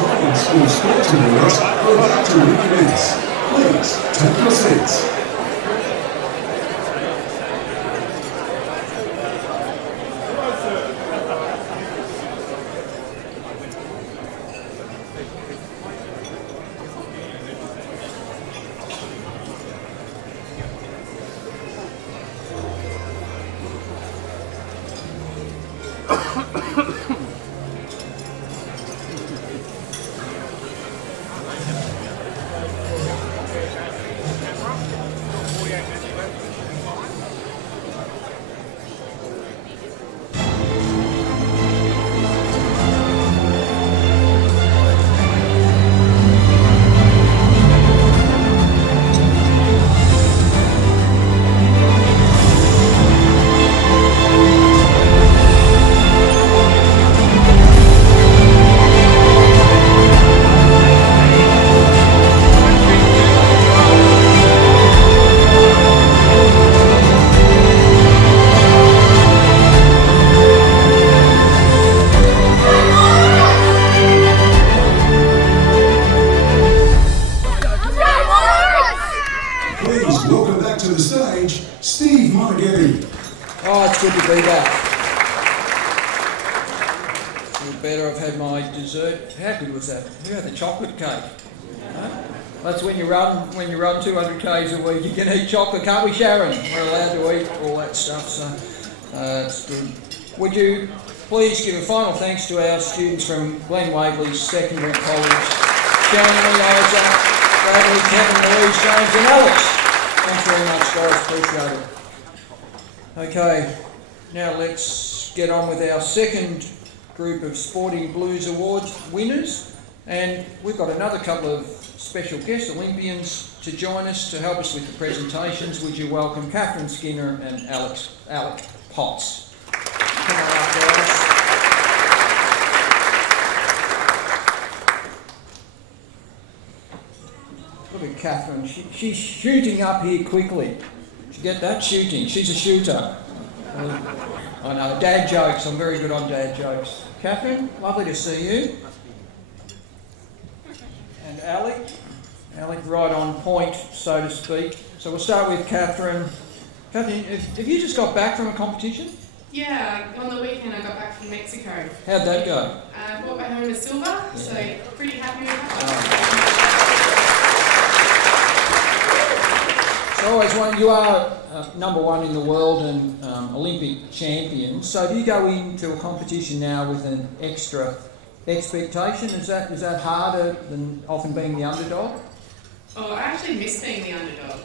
Victorian School Sports Awards are about to recommence. Please take your seats. Please welcome back to the stage, Steve Monaghan. Oh, it's good to be back. Feel better. I've had my dessert. How good was that? Who had the chocolate cake? Huh? That's when you run 200 k's a week. You can eat chocolate, can't we, Sharon? We're allowed to eat all that stuff, so it's good. Would you please give a final thanks to our students from Glen Waverley Secondary College, Shannon, Isaac, Bradley, Kevin, Louise, James and Alex. Thanks very much, guys. Appreciate it. Okay, now let's get on with our second group of Sporting Blues Awards winners. And we've got another couple of special guest Olympians to join us to help us with the presentations. Would you welcome Catherine Skinner and Alec Potts. Come on up, guys. Look at Catherine, she's shooting up here quickly. Did you get that? Shooting. She's a shooter. I know, dad jokes. I'm very good on dad jokes. Catherine, lovely to see you. And Alec right on point, so to speak. So we'll start with Catherine. Catherine, have you just got back from a competition? Yeah, on the weekend I got back from Mexico. How'd that go? Brought back home a silver, so pretty happy with that. So always one, you are number one in the world and Olympic champion. So do you go into a competition now with an extra expectation? Is that harder than often being the underdog? Oh, I actually miss being the underdog.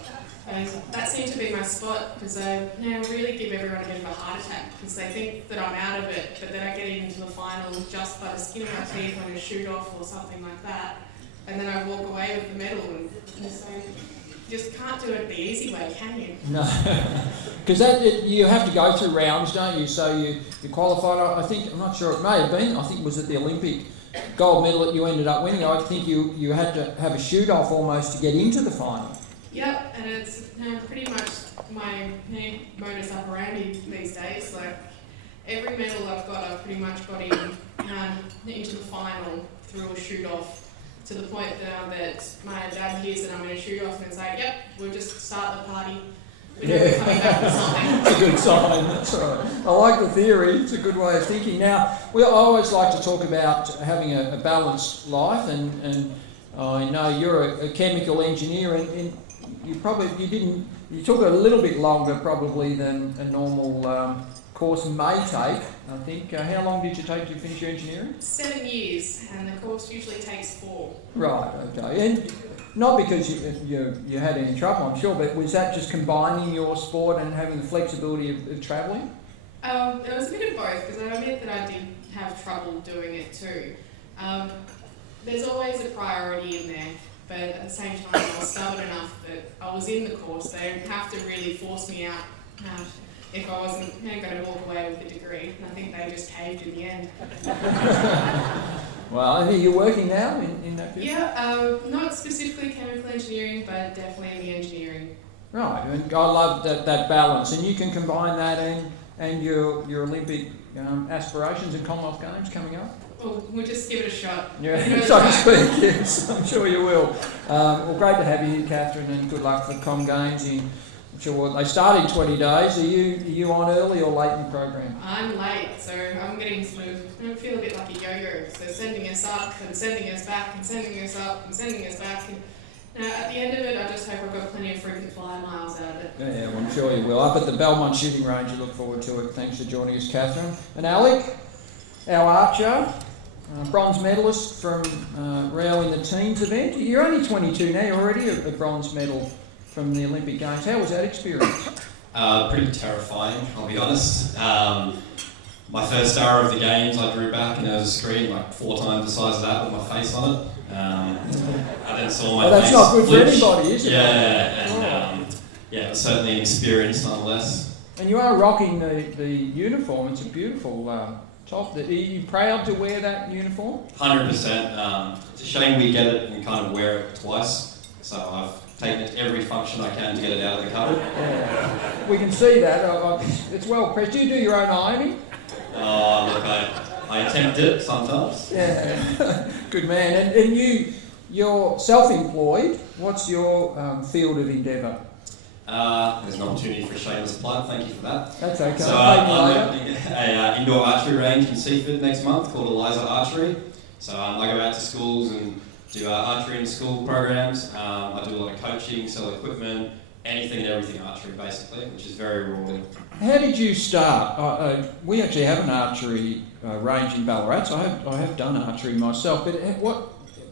That seemed to be my spot because I now really give everyone a bit of a heart attack because they think that I'm out of it, but then I get into the final just by the skin of my teeth on a shoot off or something like that, and then I walk away with the medal and so you just can't do it the easy way, can you? No, because you have to go through rounds, don't you? So you qualified. I think, I'm not sure, it may have been, I think it was at the Olympic gold medal that you ended up winning. I think you had to have a shoot off almost to get into the final. Yep, and it's pretty much my modus operandi these days. Like every medal I've got, I've pretty much got into the final through a shoot off. To the point now that my dad hears that I'm going to shoot off and it's like, yep, we'll just start the party. We know we're coming back with something. It's a good sign, that's right. I like the theory, it's a good way of thinking. Now, I always like to talk about having a balanced life, and I know you're a chemical engineer, and you took a little bit longer probably than a normal course may take, I think. How long did you take to finish your engineering? 7 years, and the course usually takes 4. Right, okay. And not because you had any trouble, I'm sure, but was that just combining your sport and having the flexibility of travelling? It was a bit of both, because I admit that I did have trouble doing it too. There's always a priority in there, but at the same time I was stubborn enough that I was in the course. They didn't have to really force me out if I wasn't going to walk away with a degree. And I think they just caved in the end. Well, I think you're working now in that field? Yeah, not specifically chemical engineering, but definitely in the engineering. Right, and I love that balance, and you can combine that and your Olympic aspirations and Commonwealth Games coming up. we'll just give it a shot. Yeah, You know, so to speak, yes, I'm sure you will. Well, great to have you here, Catherine, and good luck for the Com Games. I'm sure they start in 20 days. Are you on early or late in the program? I'm late, so I'm getting sort of, I feel a bit like a yo-yo. So sending us up and sending us back and sending us up and sending us back. And at the end of it, I just hope I've got plenty of frequent flyer miles out of it. Yeah, well, I'm sure you will. Up at the Belmont Shooting Range, I look forward to it. Thanks for joining us, Catherine. And Alec, our archer, bronze medalist from Rao in the teens event. You're only 22 now, you're already a bronze medal from the Olympic Games. How was that experience? Pretty terrifying, I'll be honest. My first hour of the games, I drew back and there was a screen like 4 times the size of that with my face on it. I then saw my face. That's not good flinch. for anybody, is it? Yeah, and yeah, it was certainly an experience nonetheless. And you are rocking the uniform. It's a beautiful top. Are you proud to wear that uniform? 100%. It's a shame we get it and kind of wear it twice. So I've taken it to every function I can to get it out of the cupboard. Yeah. We can see that. It's well pressed. Do you do your own ironing? Oh, look, I attempt it sometimes. Yeah, good man. And you're self-employed. What's your field of endeavour? There's an opportunity for a shameless plug, thank you for that. That's okay. So I'm opening an indoor archery range in Seaford next month called Eliza Archery. So I go out to schools and do archery in school programs. I do a lot of coaching, sell equipment, anything and everything archery basically, which is very rewarding. How did you start? We actually have an archery range in Ballarat, so I have done archery myself. But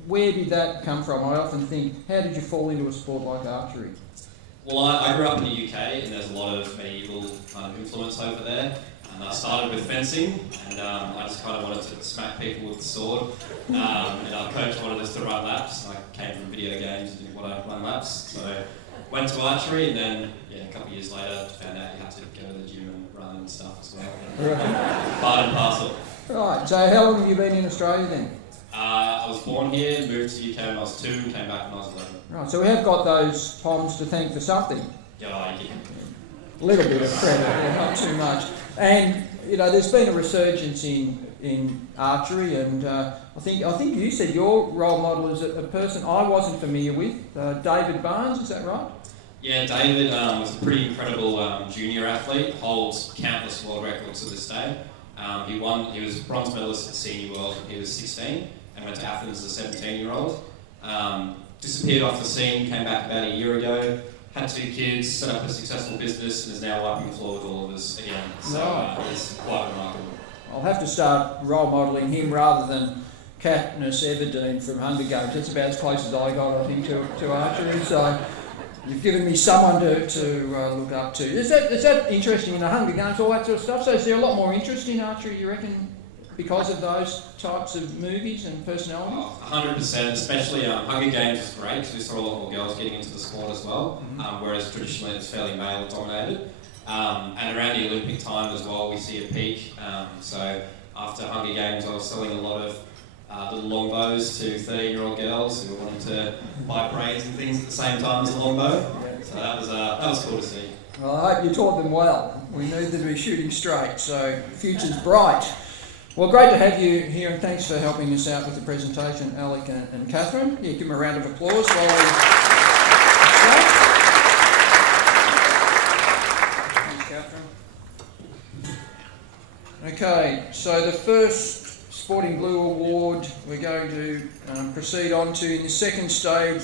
where did that come from? I often think, how did you fall into a sport like archery? Well, I grew up in the UK and there's a lot of medieval kind of influence over there. And I started with fencing and I just kind of wanted to smack people with the sword. And our coach wanted us to run laps. I came from video games and didn't want to run laps. So went to archery and then a couple of years later found out you had to go to the gym and run and stuff as well. Right. Part and parcel. Right, so how long have you been in Australia then? I was born here, moved to the UK when I was 2 and came back when I was 11. Right, so we have got those Toms to thank for something. Yeah, A little bit of credit, not too much. And there's been a resurgence in archery, and I think you said your role model is a person I wasn't familiar with, David Barnes. Is that right? Yeah, David was a pretty incredible junior athlete. Holds countless world records to this day. He was a bronze medalist at Senior World when he was 16, and went to Athens as a 17-year-old. Disappeared off the scene, came back about a year ago. Had 2 kids, set up a successful business, and is now wiping the floor with all of us again. So it's quite remarkable. I'll have to start role modelling him rather than Katniss Everdeen from Hunger Games. That's about as close as I got, I think, to archery. So you've given me someone to look up to. Is that interesting in the Hunger Games, all that sort of stuff? So is there a lot more interest in archery, you reckon, because of those types of movies and personalities? 100%, especially Hunger Games is great because we saw a lot more girls getting into the sport as well, whereas traditionally it's fairly male dominated. And around the Olympic time as well, we see a peak. So after Hunger Games, I was selling a lot of little longbows to 13-year-old girls who were wanting to buy braids and things at the same time as a longbow. So that was cool to see. Well, I hope you taught them well. We need them to be shooting straight, so the future's bright. Well, great to have you here, and thanks for helping us out with the presentation, Alec and Catherine. Yeah, give them a round of applause while we start. Thanks, Catherine. Okay, so the first Sporting Blue Award we're going to proceed on to in the second stage,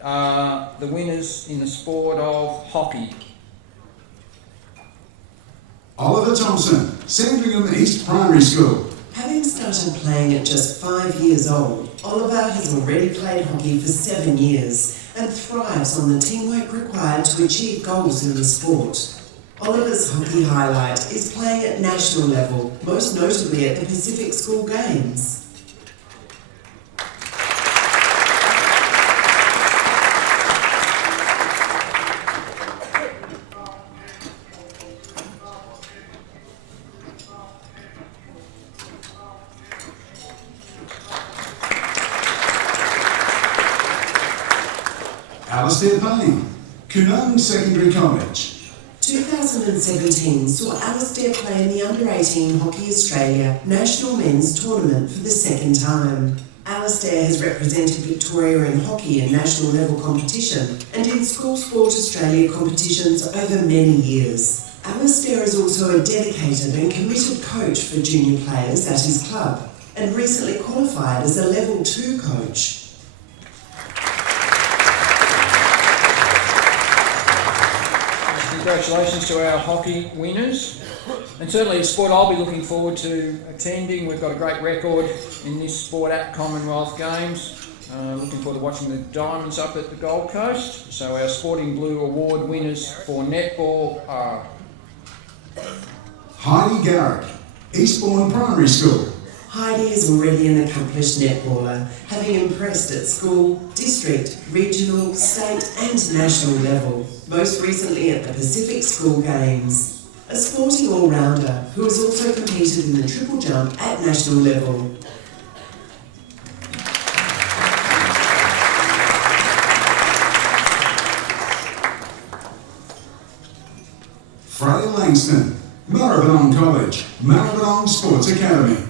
the winners in the sport of hockey. Oliver Thompson, Sandringham East Primary School. Having started playing at just 5 years old, Oliver has already played hockey for 7 years and thrives on the teamwork required to achieve goals in the sport. Oliver's hockey highlight is playing at national level, most notably at the Pacific School Games. Alistair Bain, Coonoon Secondary College. 2000 2017 saw Alistair play in the Under-18 Hockey Australia National Men's Tournament for the second time. Alistair has represented Victoria in hockey and national level competition and in School Sport Australia competitions over many years. Alistair is also a dedicated and committed coach for junior players at his club and recently qualified as a Level 2 coach. Congratulations to our hockey winners, and certainly a sport I'll be looking forward to attending. We've got a great record in this sport at Commonwealth Games. Looking forward to watching the Diamonds up at the Gold Coast. So our Sporting Blue Award winners for netball are Heidi Garrick, Eastbourne Primary School. Heidi is already an accomplished netballer, having impressed at school, district, regional, state and national level, most recently at the Pacific School Games. A sporting all-rounder who has also competed in the triple jump at national level. Freya Langston, Maribyrnong College, Maribyrnong Sports Academy.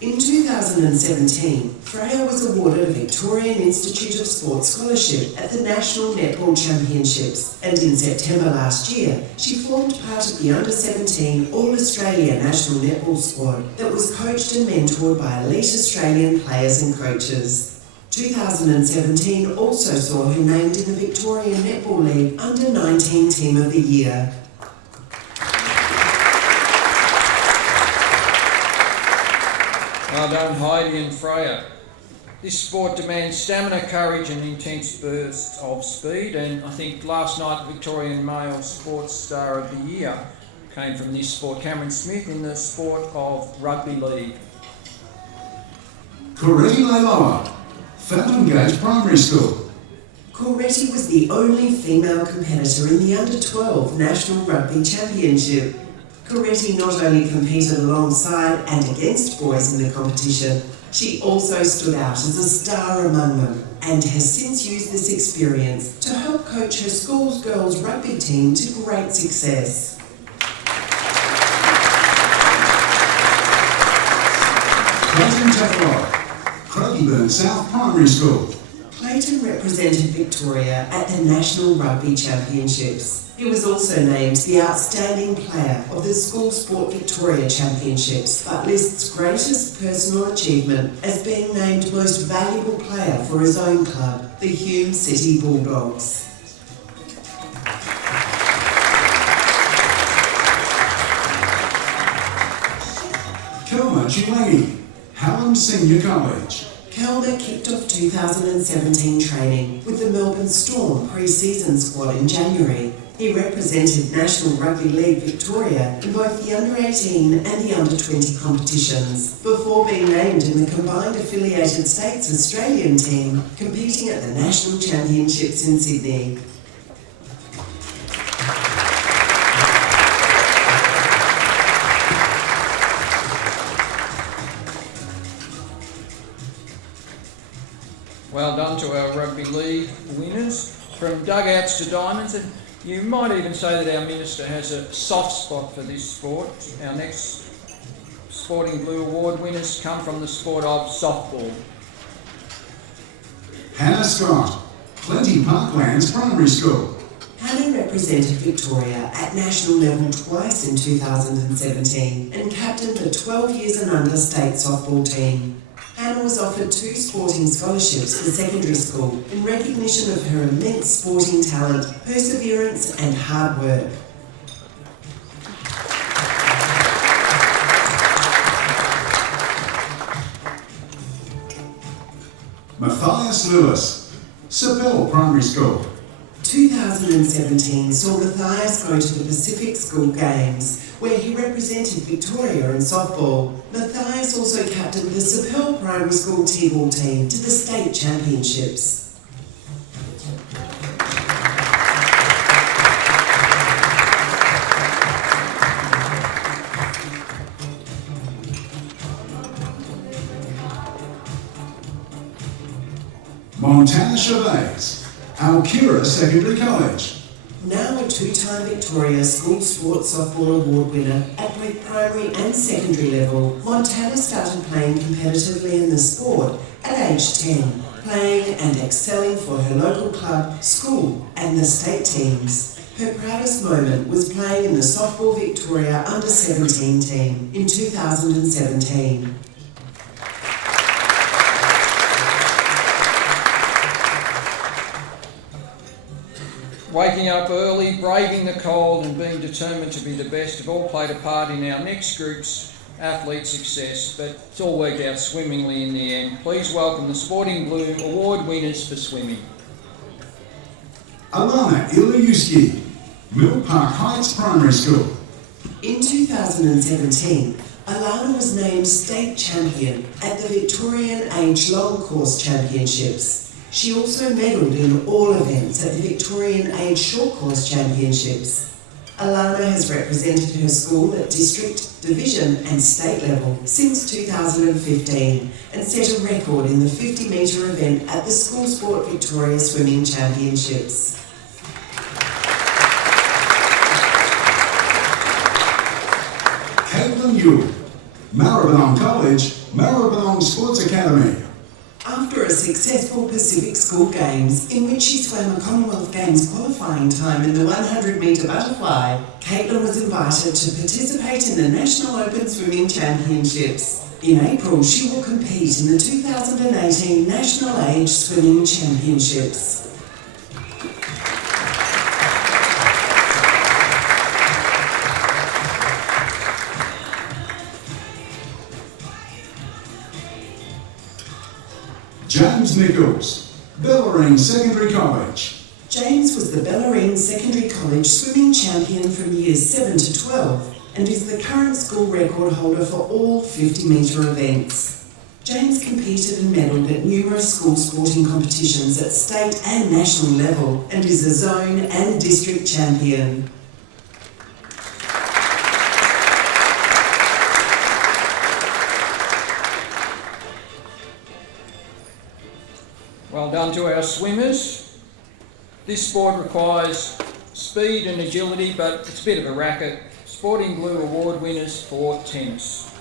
In 2017, Freya was awarded a Victorian Institute of Sport Scholarship at the National Netball Championships, and in September last year, she formed part of the Under-17 All-Australia National Netball squad that was coached and mentored by elite Australian players and coaches. 2017 also saw her named in the Victorian Netball League Under-19 Team of the Year. well done, Heidi and Freya. This sport demands stamina, courage and intense bursts of speed, and I think last night the Victorian Male Sports Star of the Year came from this sport, Cameron Smith, in the sport of rugby league. Coretti Leiloa, Fountain Gate Primary School. Coretti was the only female competitor in the Under-12 National Rugby Championship. Coretti not only competed alongside and against boys in the competition, she also stood out as a star among them and has since used this experience to help coach her school's girls rugby team to great success. Clayton Taylor, Craigieburn South Primary School. Clayton represented Victoria at the National Rugby Championships. He was also named the Outstanding Player of the School Sport Victoria Championships, but lists greatest personal achievement as being named Most Valuable Player for his own club, the Hume City Bulldogs. Kelma Chilangi, Hallam Senior College. Kelma kicked off 2017 training with the Melbourne Storm pre-season squad in January. He represented National Rugby League Victoria in both the Under-18 and the Under-20 competitions, before being named in the combined affiliated states Australian team, competing at the National Championships in Sydney. Well done to our rugby league winners. From dugouts to diamonds, and you might even say that our Minister has a soft spot for this sport. Our next Sporting Blue Award winners come from the sport of softball. Hannah Scott, Plenty Parklands Primary School. Hannah represented Victoria at national level twice in 2017 and captained the 12 years and under state softball team. Hannah was offered 2 sporting scholarships for secondary school in recognition of her immense sporting talent, perseverance and hard work. Matthias Lewis, Sapel Primary School. 2017 saw Matthias go to the Pacific School Games, where he represented Victoria in softball. Matthias also captained the Sapel Primary School T-ball team to the state championships. Montana Chavez, Alkira Secondary College. Now a 2-time three-time Victoria School Sports Softball Award winner at both primary and secondary level, Montana started playing competitively in the sport at age 10, playing and excelling for her local club, school and the state teams. Her proudest moment was playing in the Softball Victoria Under-17 team in 2017. Waking up early, braving the cold and being determined to be the best have all played a part in our next group's athlete success, but it's all worked out swimmingly in the end. Please welcome the Sporting Blue Award winners for swimming. Alana Ilyuski, Mill Park Heights Primary School. In 2017, Alana was named state champion at the Victorian Age Long Course Championships. She also medalled in all events at the Victorian Age Short Course Championships. Alana has represented her school at district, division and state level since 2015 and set a record in the 50-metre event at the School Sport Victoria Swimming Championships. Caitlin Yule, Maribyrnong College, Maribyrnong Sports Academy. After a successful Pacific School Games, in which she swam a Commonwealth Games qualifying time in the 100-metre butterfly, Caitlin was invited to participate in the National Open Swimming Championships. In April, she will compete in the 2018 National Age Swimming Championships. James Nichols, Bellarine Secondary College. James was the Bellarine Secondary College swimming champion from years 7 to 12 and is the current school record holder for all 50-metre events. James competed and medalled at numerous school sporting competitions at state and national level and is a zone and district champion. Well done to our swimmers. This sport requires speed and agility, but it's a bit of a racket. Sporting Blue Award winners for tennis.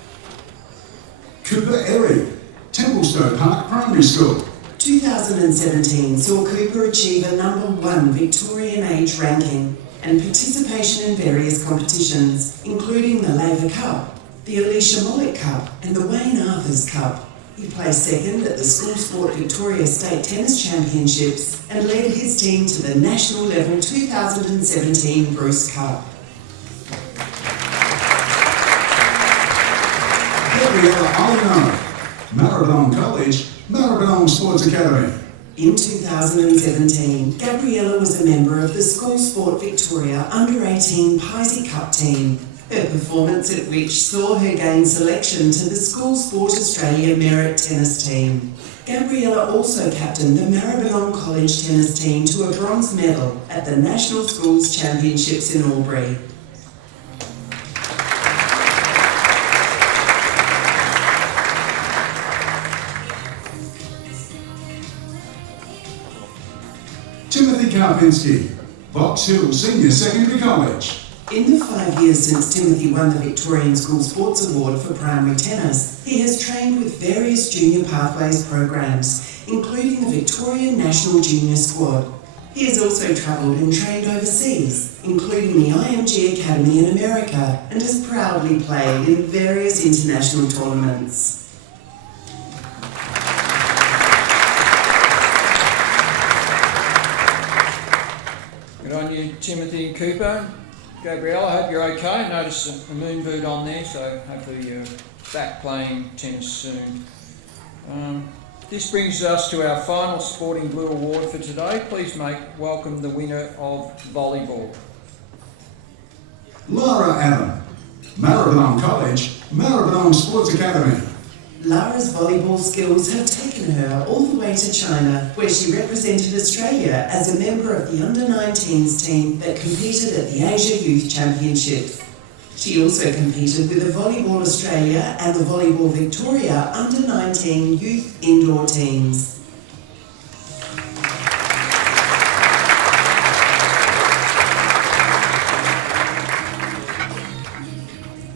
Cooper Erie, Templestowe Park Primary School. 2017 saw Cooper achieve a #1 Victorian Age ranking and participation in various competitions, including the Laver Cup, the Alicia Mollick Cup and the Wayne Arthurs Cup. He placed second at the School Sport Victoria State Tennis Championships and led his team to the national level 2017 Bruce Cup. Gabriella Olino, Maribyrnong College, Maribyrnong Sports Academy. In 2017, Gabriella was a member of the School Sport Victoria Under-18 Pisey Cup team. Her performance at which saw her gain selection to the School Sport Australia Merit Tennis team. Gabriella also captained the Maribyrnong College tennis team to a bronze medal at the National Schools Championships in Albury. Timothy Karpinski, Box Hill Senior Secondary College. In the 5 years since Timothy won the Victorian School Sports Award for primary tennis, he has trained with various junior pathways programs, including the Victorian National Junior Squad. He has also travelled and trained overseas, including the IMG Academy in America, and has proudly played in various international tournaments. Good on you, Timothy and Cooper. Gabrielle, I hope you're okay. I noticed a moon boot on there, so hopefully you're back playing tennis soon. This brings us to our final Sporting Blue Award for today. Please welcome the winner of volleyball. Lara Adam, Maribyrnong College, Maribyrnong Sports Academy. Lara's volleyball skills have taken her all the way to China, where she represented Australia as a member of the Under-19s team that competed at the Asia Youth Championships. She also competed with the Volleyball Australia and the Volleyball Victoria Under-19 Youth Indoor teams.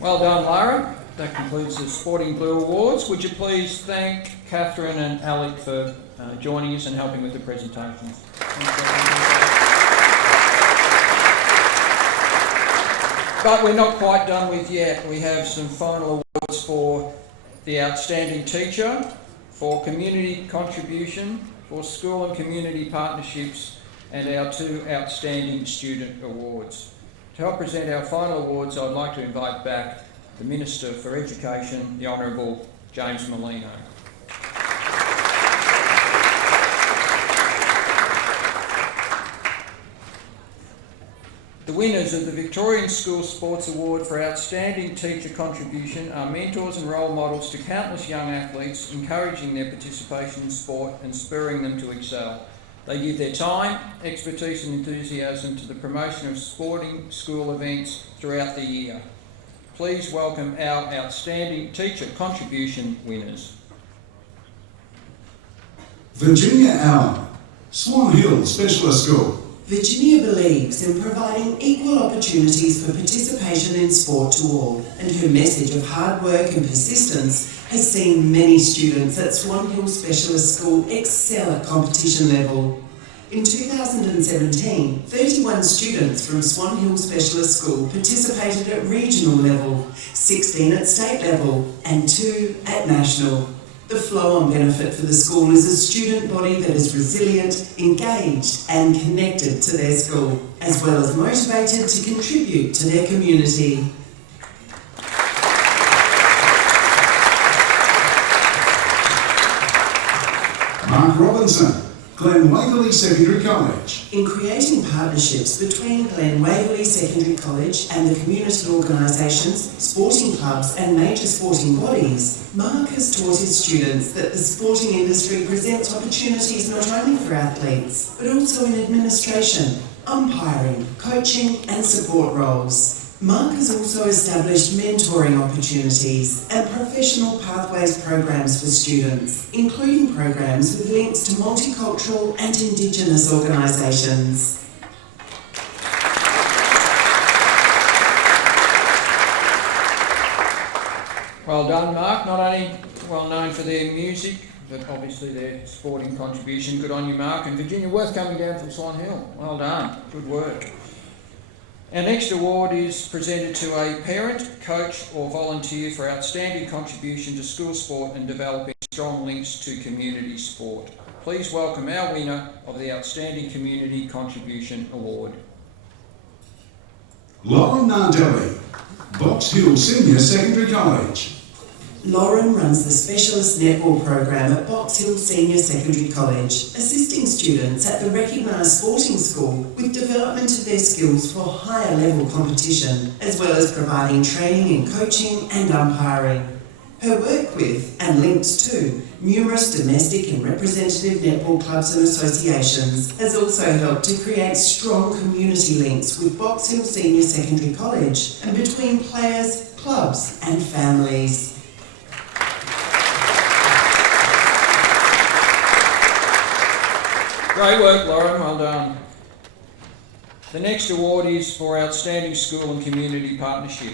Well done, Lara. That concludes the Sporting Blue Awards. Would you please thank Catherine and Alec for joining us and helping with the presentations. But we're not quite done with yet. We have some final awards for the Outstanding Teacher, for Community Contribution, for School and Community Partnerships, and our 2 Outstanding Student Awards. To help present our final awards, I'd like to invite back the Minister for Education, the Honourable James Molino. The winners of the Victorian School Sports Award for Outstanding Teacher Contribution are mentors and role models to countless young athletes, encouraging their participation in sport and spurring them to excel. They give their time, expertise and enthusiasm to the promotion of sporting school events throughout the year. Please welcome our Outstanding Teacher Contribution winners. Virginia Allen, Swan Hill Specialist School. Virginia believes in providing equal opportunities for participation in sport to all, and her message of hard work and persistence has seen many students at Swan Hill Specialist School excel at competition level. In 2017, 31 students from Swan Hill Specialist School participated at regional level, 16 at state level, and 2 at national. The flow-on benefit for the school is a student body that is resilient, engaged and connected to their school, as well as motivated to contribute to their community. Mark Robinson, Glen Waverley Secondary College. In creating partnerships between Glen Waverley Secondary College and the community organisations, sporting clubs and major sporting bodies, Mark has taught his students that the sporting industry presents opportunities not only for athletes, but also in administration, umpiring, coaching and support roles. Mark has also established mentoring opportunities and professional pathways programs for students, including programs with links to multicultural and Indigenous organisations. Well done, Mark. Not only well known for their music, but obviously their sporting contribution. Good on you, Mark. And Virginia, worth coming down from Swan Hill. Well done. Good work. Our next award is presented to a parent, coach or volunteer for outstanding contribution to school sport and developing strong links to community sport. Please welcome our winner of the Outstanding Community Contribution Award. Lauren Nardelli, Box Hill Senior Secondary College. Lauren runs the Specialist Netball program at Box Hill Senior Secondary College, assisting students at the recognised sporting school with development of their skills for higher level competition, as well as providing training in coaching and umpiring. Her work with, and links to, numerous domestic and representative netball clubs and associations has also helped to create strong community links with Box Hill Senior Secondary College and between players, clubs and families. Great work, Lauren. Well done. The next award is for Outstanding School and Community Partnership.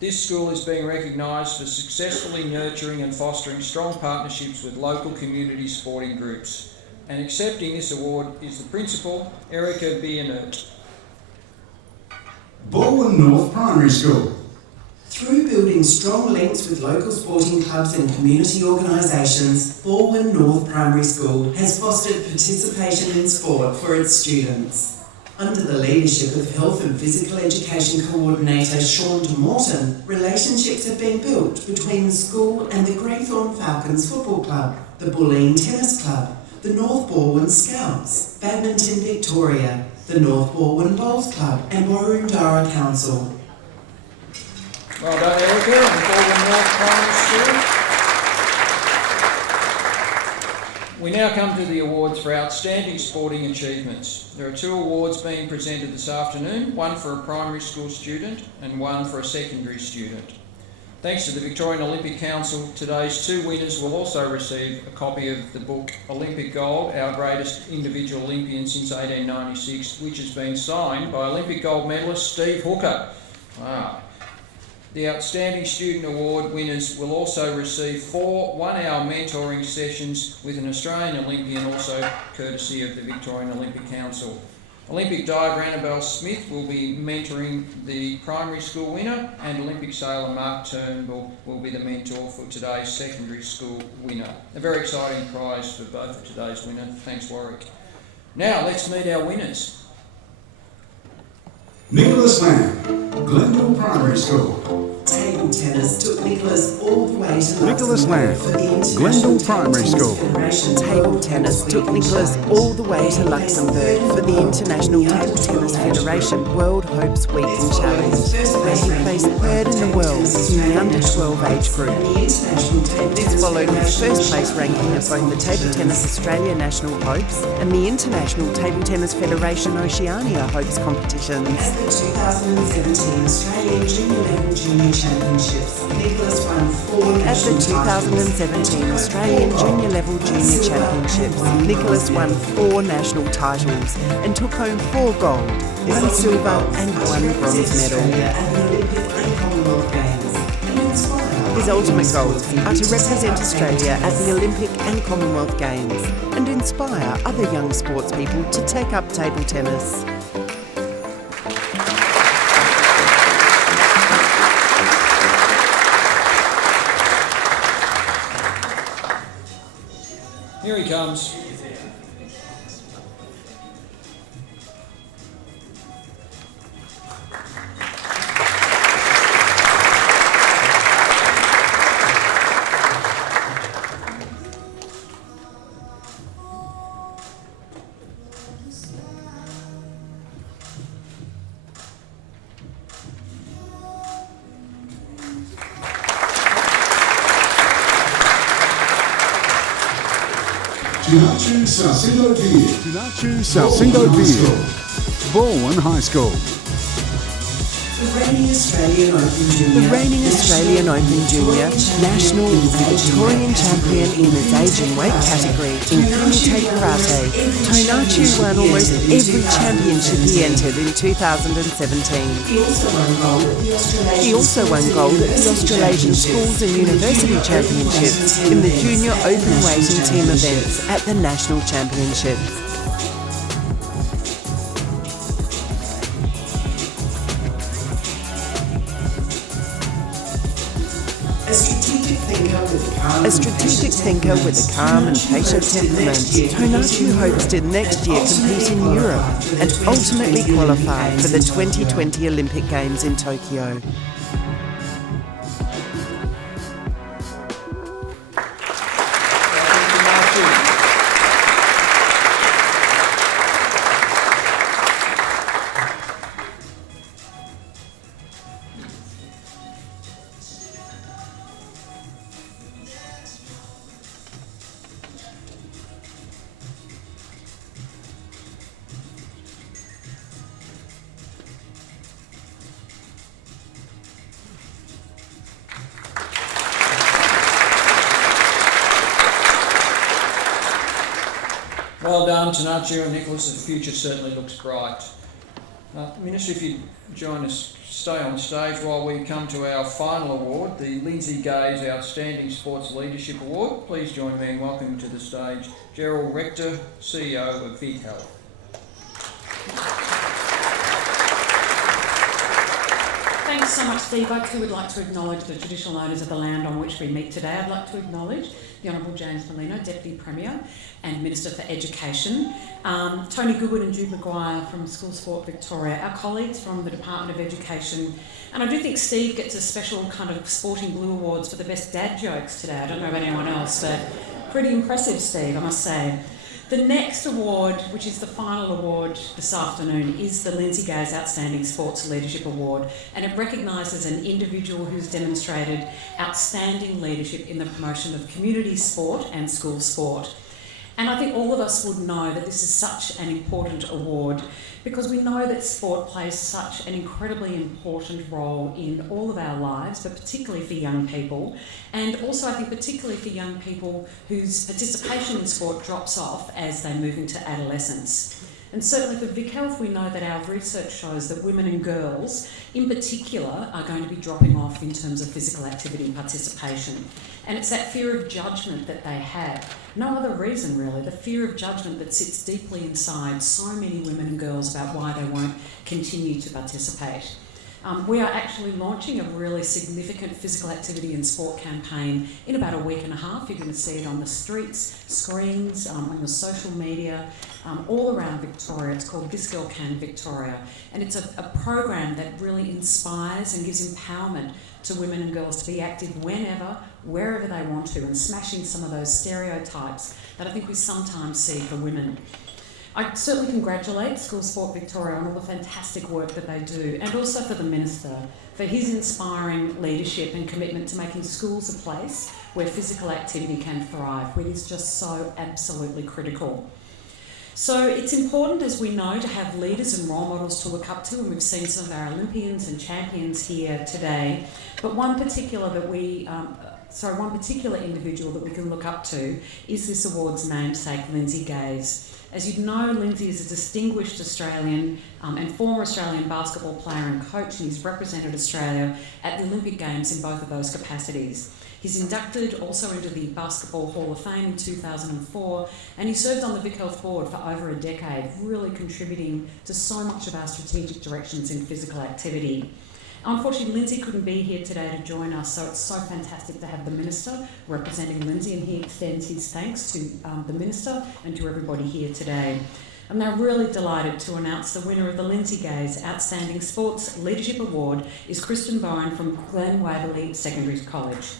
This school is being recognised for successfully nurturing and fostering strong partnerships with local community sporting groups. And accepting this award is the Principal, Erica Bienert. Baldwin North Primary School. Through building strong links with local sporting clubs and community organisations, Baldwin North Primary School has fostered participation in sport for its students. Under the leadership of Health and Physical Education Coordinator Sean de Morton, relationships have been built between the school and the Greythorn Falcons Football Club, the Bulleen Tennis Club, the North Baldwin Scouts, Badminton Victoria, the North Baldwin Bowls Club and Borundara Council. Well done, Erica, and Baldwin North Primary School. We now come to the awards for outstanding sporting achievements. There are 2 awards being presented this afternoon, one for a primary school student and one for a secondary student. Thanks to the Victorian Olympic Council, today's 2 winners will also receive a copy of the book Olympic Gold, Our Greatest Individual Olympian Since 1896, which has been signed by Olympic gold medalist Steve Hooker. Wow. The Outstanding Student Award winners will also receive 4 one-hour mentoring sessions with an Australian Olympian, also courtesy of the Victorian Olympic Council. Olympic diver Annabelle Smith will be mentoring the primary school winner, and Olympic sailor Mark Turnbull will be the mentor for today's secondary school winner. A very exciting prize for both of today's winners. Thanks, Warwick. Now let's meet our winners. Nicholas Lamb, Glendale Primary School. Table tennis took Nicholas all the way to Nicholas Lamb, Glendale Primary School. Table tennis took Nicholas all the way to Luxembourg for the International Table Tennis Federation World Hopes Weekend Challenge, where he placed third in the world in the under-12 age group. This followed his first place ranking at both the Table Tennis Australia National Hopes and the International Table Tennis Federation Oceania Hopes competitions. At the 2017 Australian Junior Level Junior Championships, Nicholas won 4 At the 2017 Australian Junior Level Junior Championships, Nicholas won 4 national titles and took home 4 gold, 1 silver and 1 bronze medal. His ultimate goals are to represent Australia at the Olympic and Commonwealth Games and inspire other young sports people to take up table tennis. Here he comes. Tunachu Salcido Beard. Tunachu Salcido Beard, Bowen High School. The reigning Australian Open Junior, The reigning Australian Open Junior, National Victorian champion in the age and weight category in Kumite Karate, Tonachu won almost every championship he entered in 2017. He also won gold at the Australasian Schools and University Championships in the Junior Open Weight and Team events at the National Championships. A strategic thinker with a calm and patient temperament, Tonachu hopes to next year compete in Europe and ultimately qualify for the 2020 Olympic Games in Tokyo. Well done, Tonachu and Nicholas. The future certainly looks bright. Minister, if you join us, stay on stage while we come to our final award, the Lindsay Gaze Outstanding Sports Leadership Award. Please join me in welcoming to the stage Gerald Rector, CEO of Vic Health. Thanks so much, Steve. I too would like to acknowledge the traditional owners of the land on which we meet today. I'd like to acknowledge the Honourable James Molino, Deputy Premier and Minister for Education, Tony Goodwin and Jude Maguire from School Sport Victoria, our colleagues from the Department of Education, and I do think Steve gets a special kind of Sporting Blue Awards for the best dad jokes today. I don't know about anyone else, but pretty impressive, Steve, I must say. The next award, which is the final award this afternoon, is the Lindsay Gaze Outstanding Sports Leadership Award, and it recognises an individual who's demonstrated outstanding leadership in the promotion of community sport and school sport. And I think all of us would know that this is such an important award because we know that sport plays such an incredibly important role in all of our lives, but particularly for young people. And also I think particularly for young people whose participation in sport drops off as they move into adolescence. And certainly for Vic Health, we know that our research shows that women and girls in particular are going to be dropping off in terms of physical activity participation. And it's that fear of judgment that they have. No other reason really, the fear of judgment that sits deeply inside so many women and girls about why they won't continue to participate. We are actually launching a really significant physical activity and sport campaign in about a week and a half. You're going to see it on the streets, screens, on your social media, all around Victoria. It's called This Girl Can Victoria. And it's a program that really inspires and gives empowerment to women and girls to be active whenever, wherever they want to, and smashing some of those stereotypes that I think we sometimes see for women. I certainly congratulate School Sport Victoria on all the fantastic work that they do, and also for the Minister for his inspiring leadership and commitment to making schools a place where physical activity can thrive, which is just so absolutely critical. So it's important, as we know, to have leaders and role models to look up to, and we've seen some of our Olympians and champions here today. But one particular individual that we can look up to is this award's namesake, Lindsay Gaze. As you know, Lindsay is a distinguished Australian and former Australian basketball player and coach, and he's represented Australia at the Olympic Games in both of those capacities. He's inducted also into the Basketball Hall of Fame in 2004, and he served on the Vic Health Board for over a decade, really contributing to so much of our strategic directions in physical activity. Unfortunately, Lindsay couldn't be here today to join us, so it's so fantastic to have the Minister representing Lindsay, and he extends his thanks to the Minister and to everybody here today. I'm now really delighted to announce the winner of the Lindsay Gaze Outstanding Sports Leadership Award is Kristen Bowen from Glen Waverley Secondary College.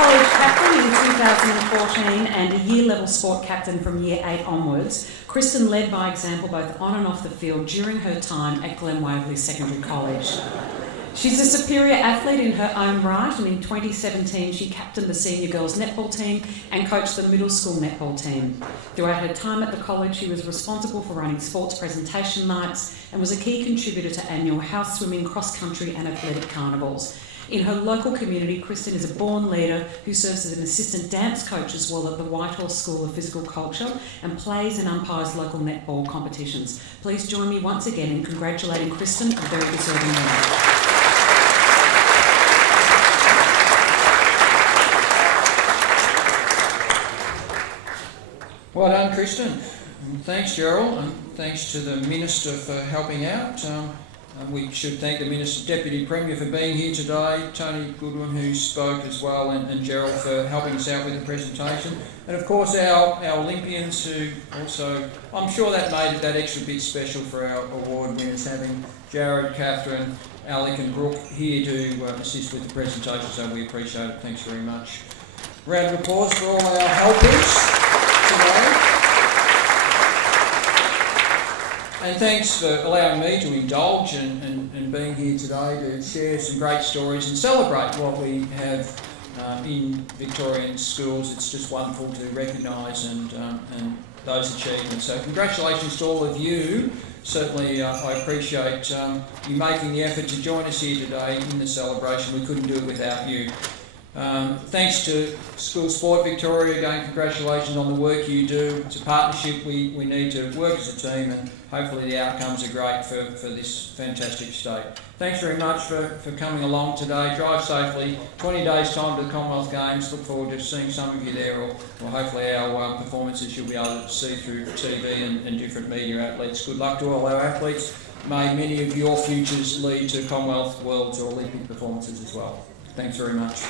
College captain in 2014 and a year-level sport captain from year 8 onwards, Kristen led by example both on and off the field during her time at Glen Waverley Secondary College. She's a superior athlete in her own right, and in 2017 she captained the senior girls netball team and coached the middle school netball team. Throughout her time at the college, she was responsible for running sports presentation nights and was a key contributor to annual house swimming, cross-country and athletic carnivals. In her local community, Kristen is a born leader who serves as an assistant dance coach as well at the Whitehorse School of Physical Culture and plays and umpires local netball competitions. Please join me once again in congratulating Kristen, a very deserving winner. Well done, Kristen. Thanks, Gerald, and thanks to the Minister for helping out. We should thank the Minister, Deputy Premier for being here today, Tony Goodwin who spoke as well, and Gerald for helping us out with the presentation. And of course our Olympians who also, I'm sure that made it that extra bit special for our award winners, having Jared, Catherine, Alec and Brooke here to assist with the presentation, so we appreciate it. Thanks very much. Round of applause for all our helpers today. And thanks for allowing me to indulge and being here today to share some great stories and celebrate what we have in Victorian schools. It's just wonderful to recognise and those achievements. So congratulations to all of you. Certainly I appreciate you making the effort to join us here today in the celebration. We couldn't do it without you. Thanks to School Sport Victoria, again congratulations on the work you do. It's a partnership, we need to work as a team, and hopefully the outcomes are great for this fantastic state. Thanks very much for coming along today. Drive safely. 20 days time to the Commonwealth Games. Look forward to seeing some of you there, or hopefully our performances you'll be able to see through TV and different media outlets. Good luck to all our athletes. May many of your futures lead to Commonwealth, Worlds or Olympic performances as well. Thanks very much.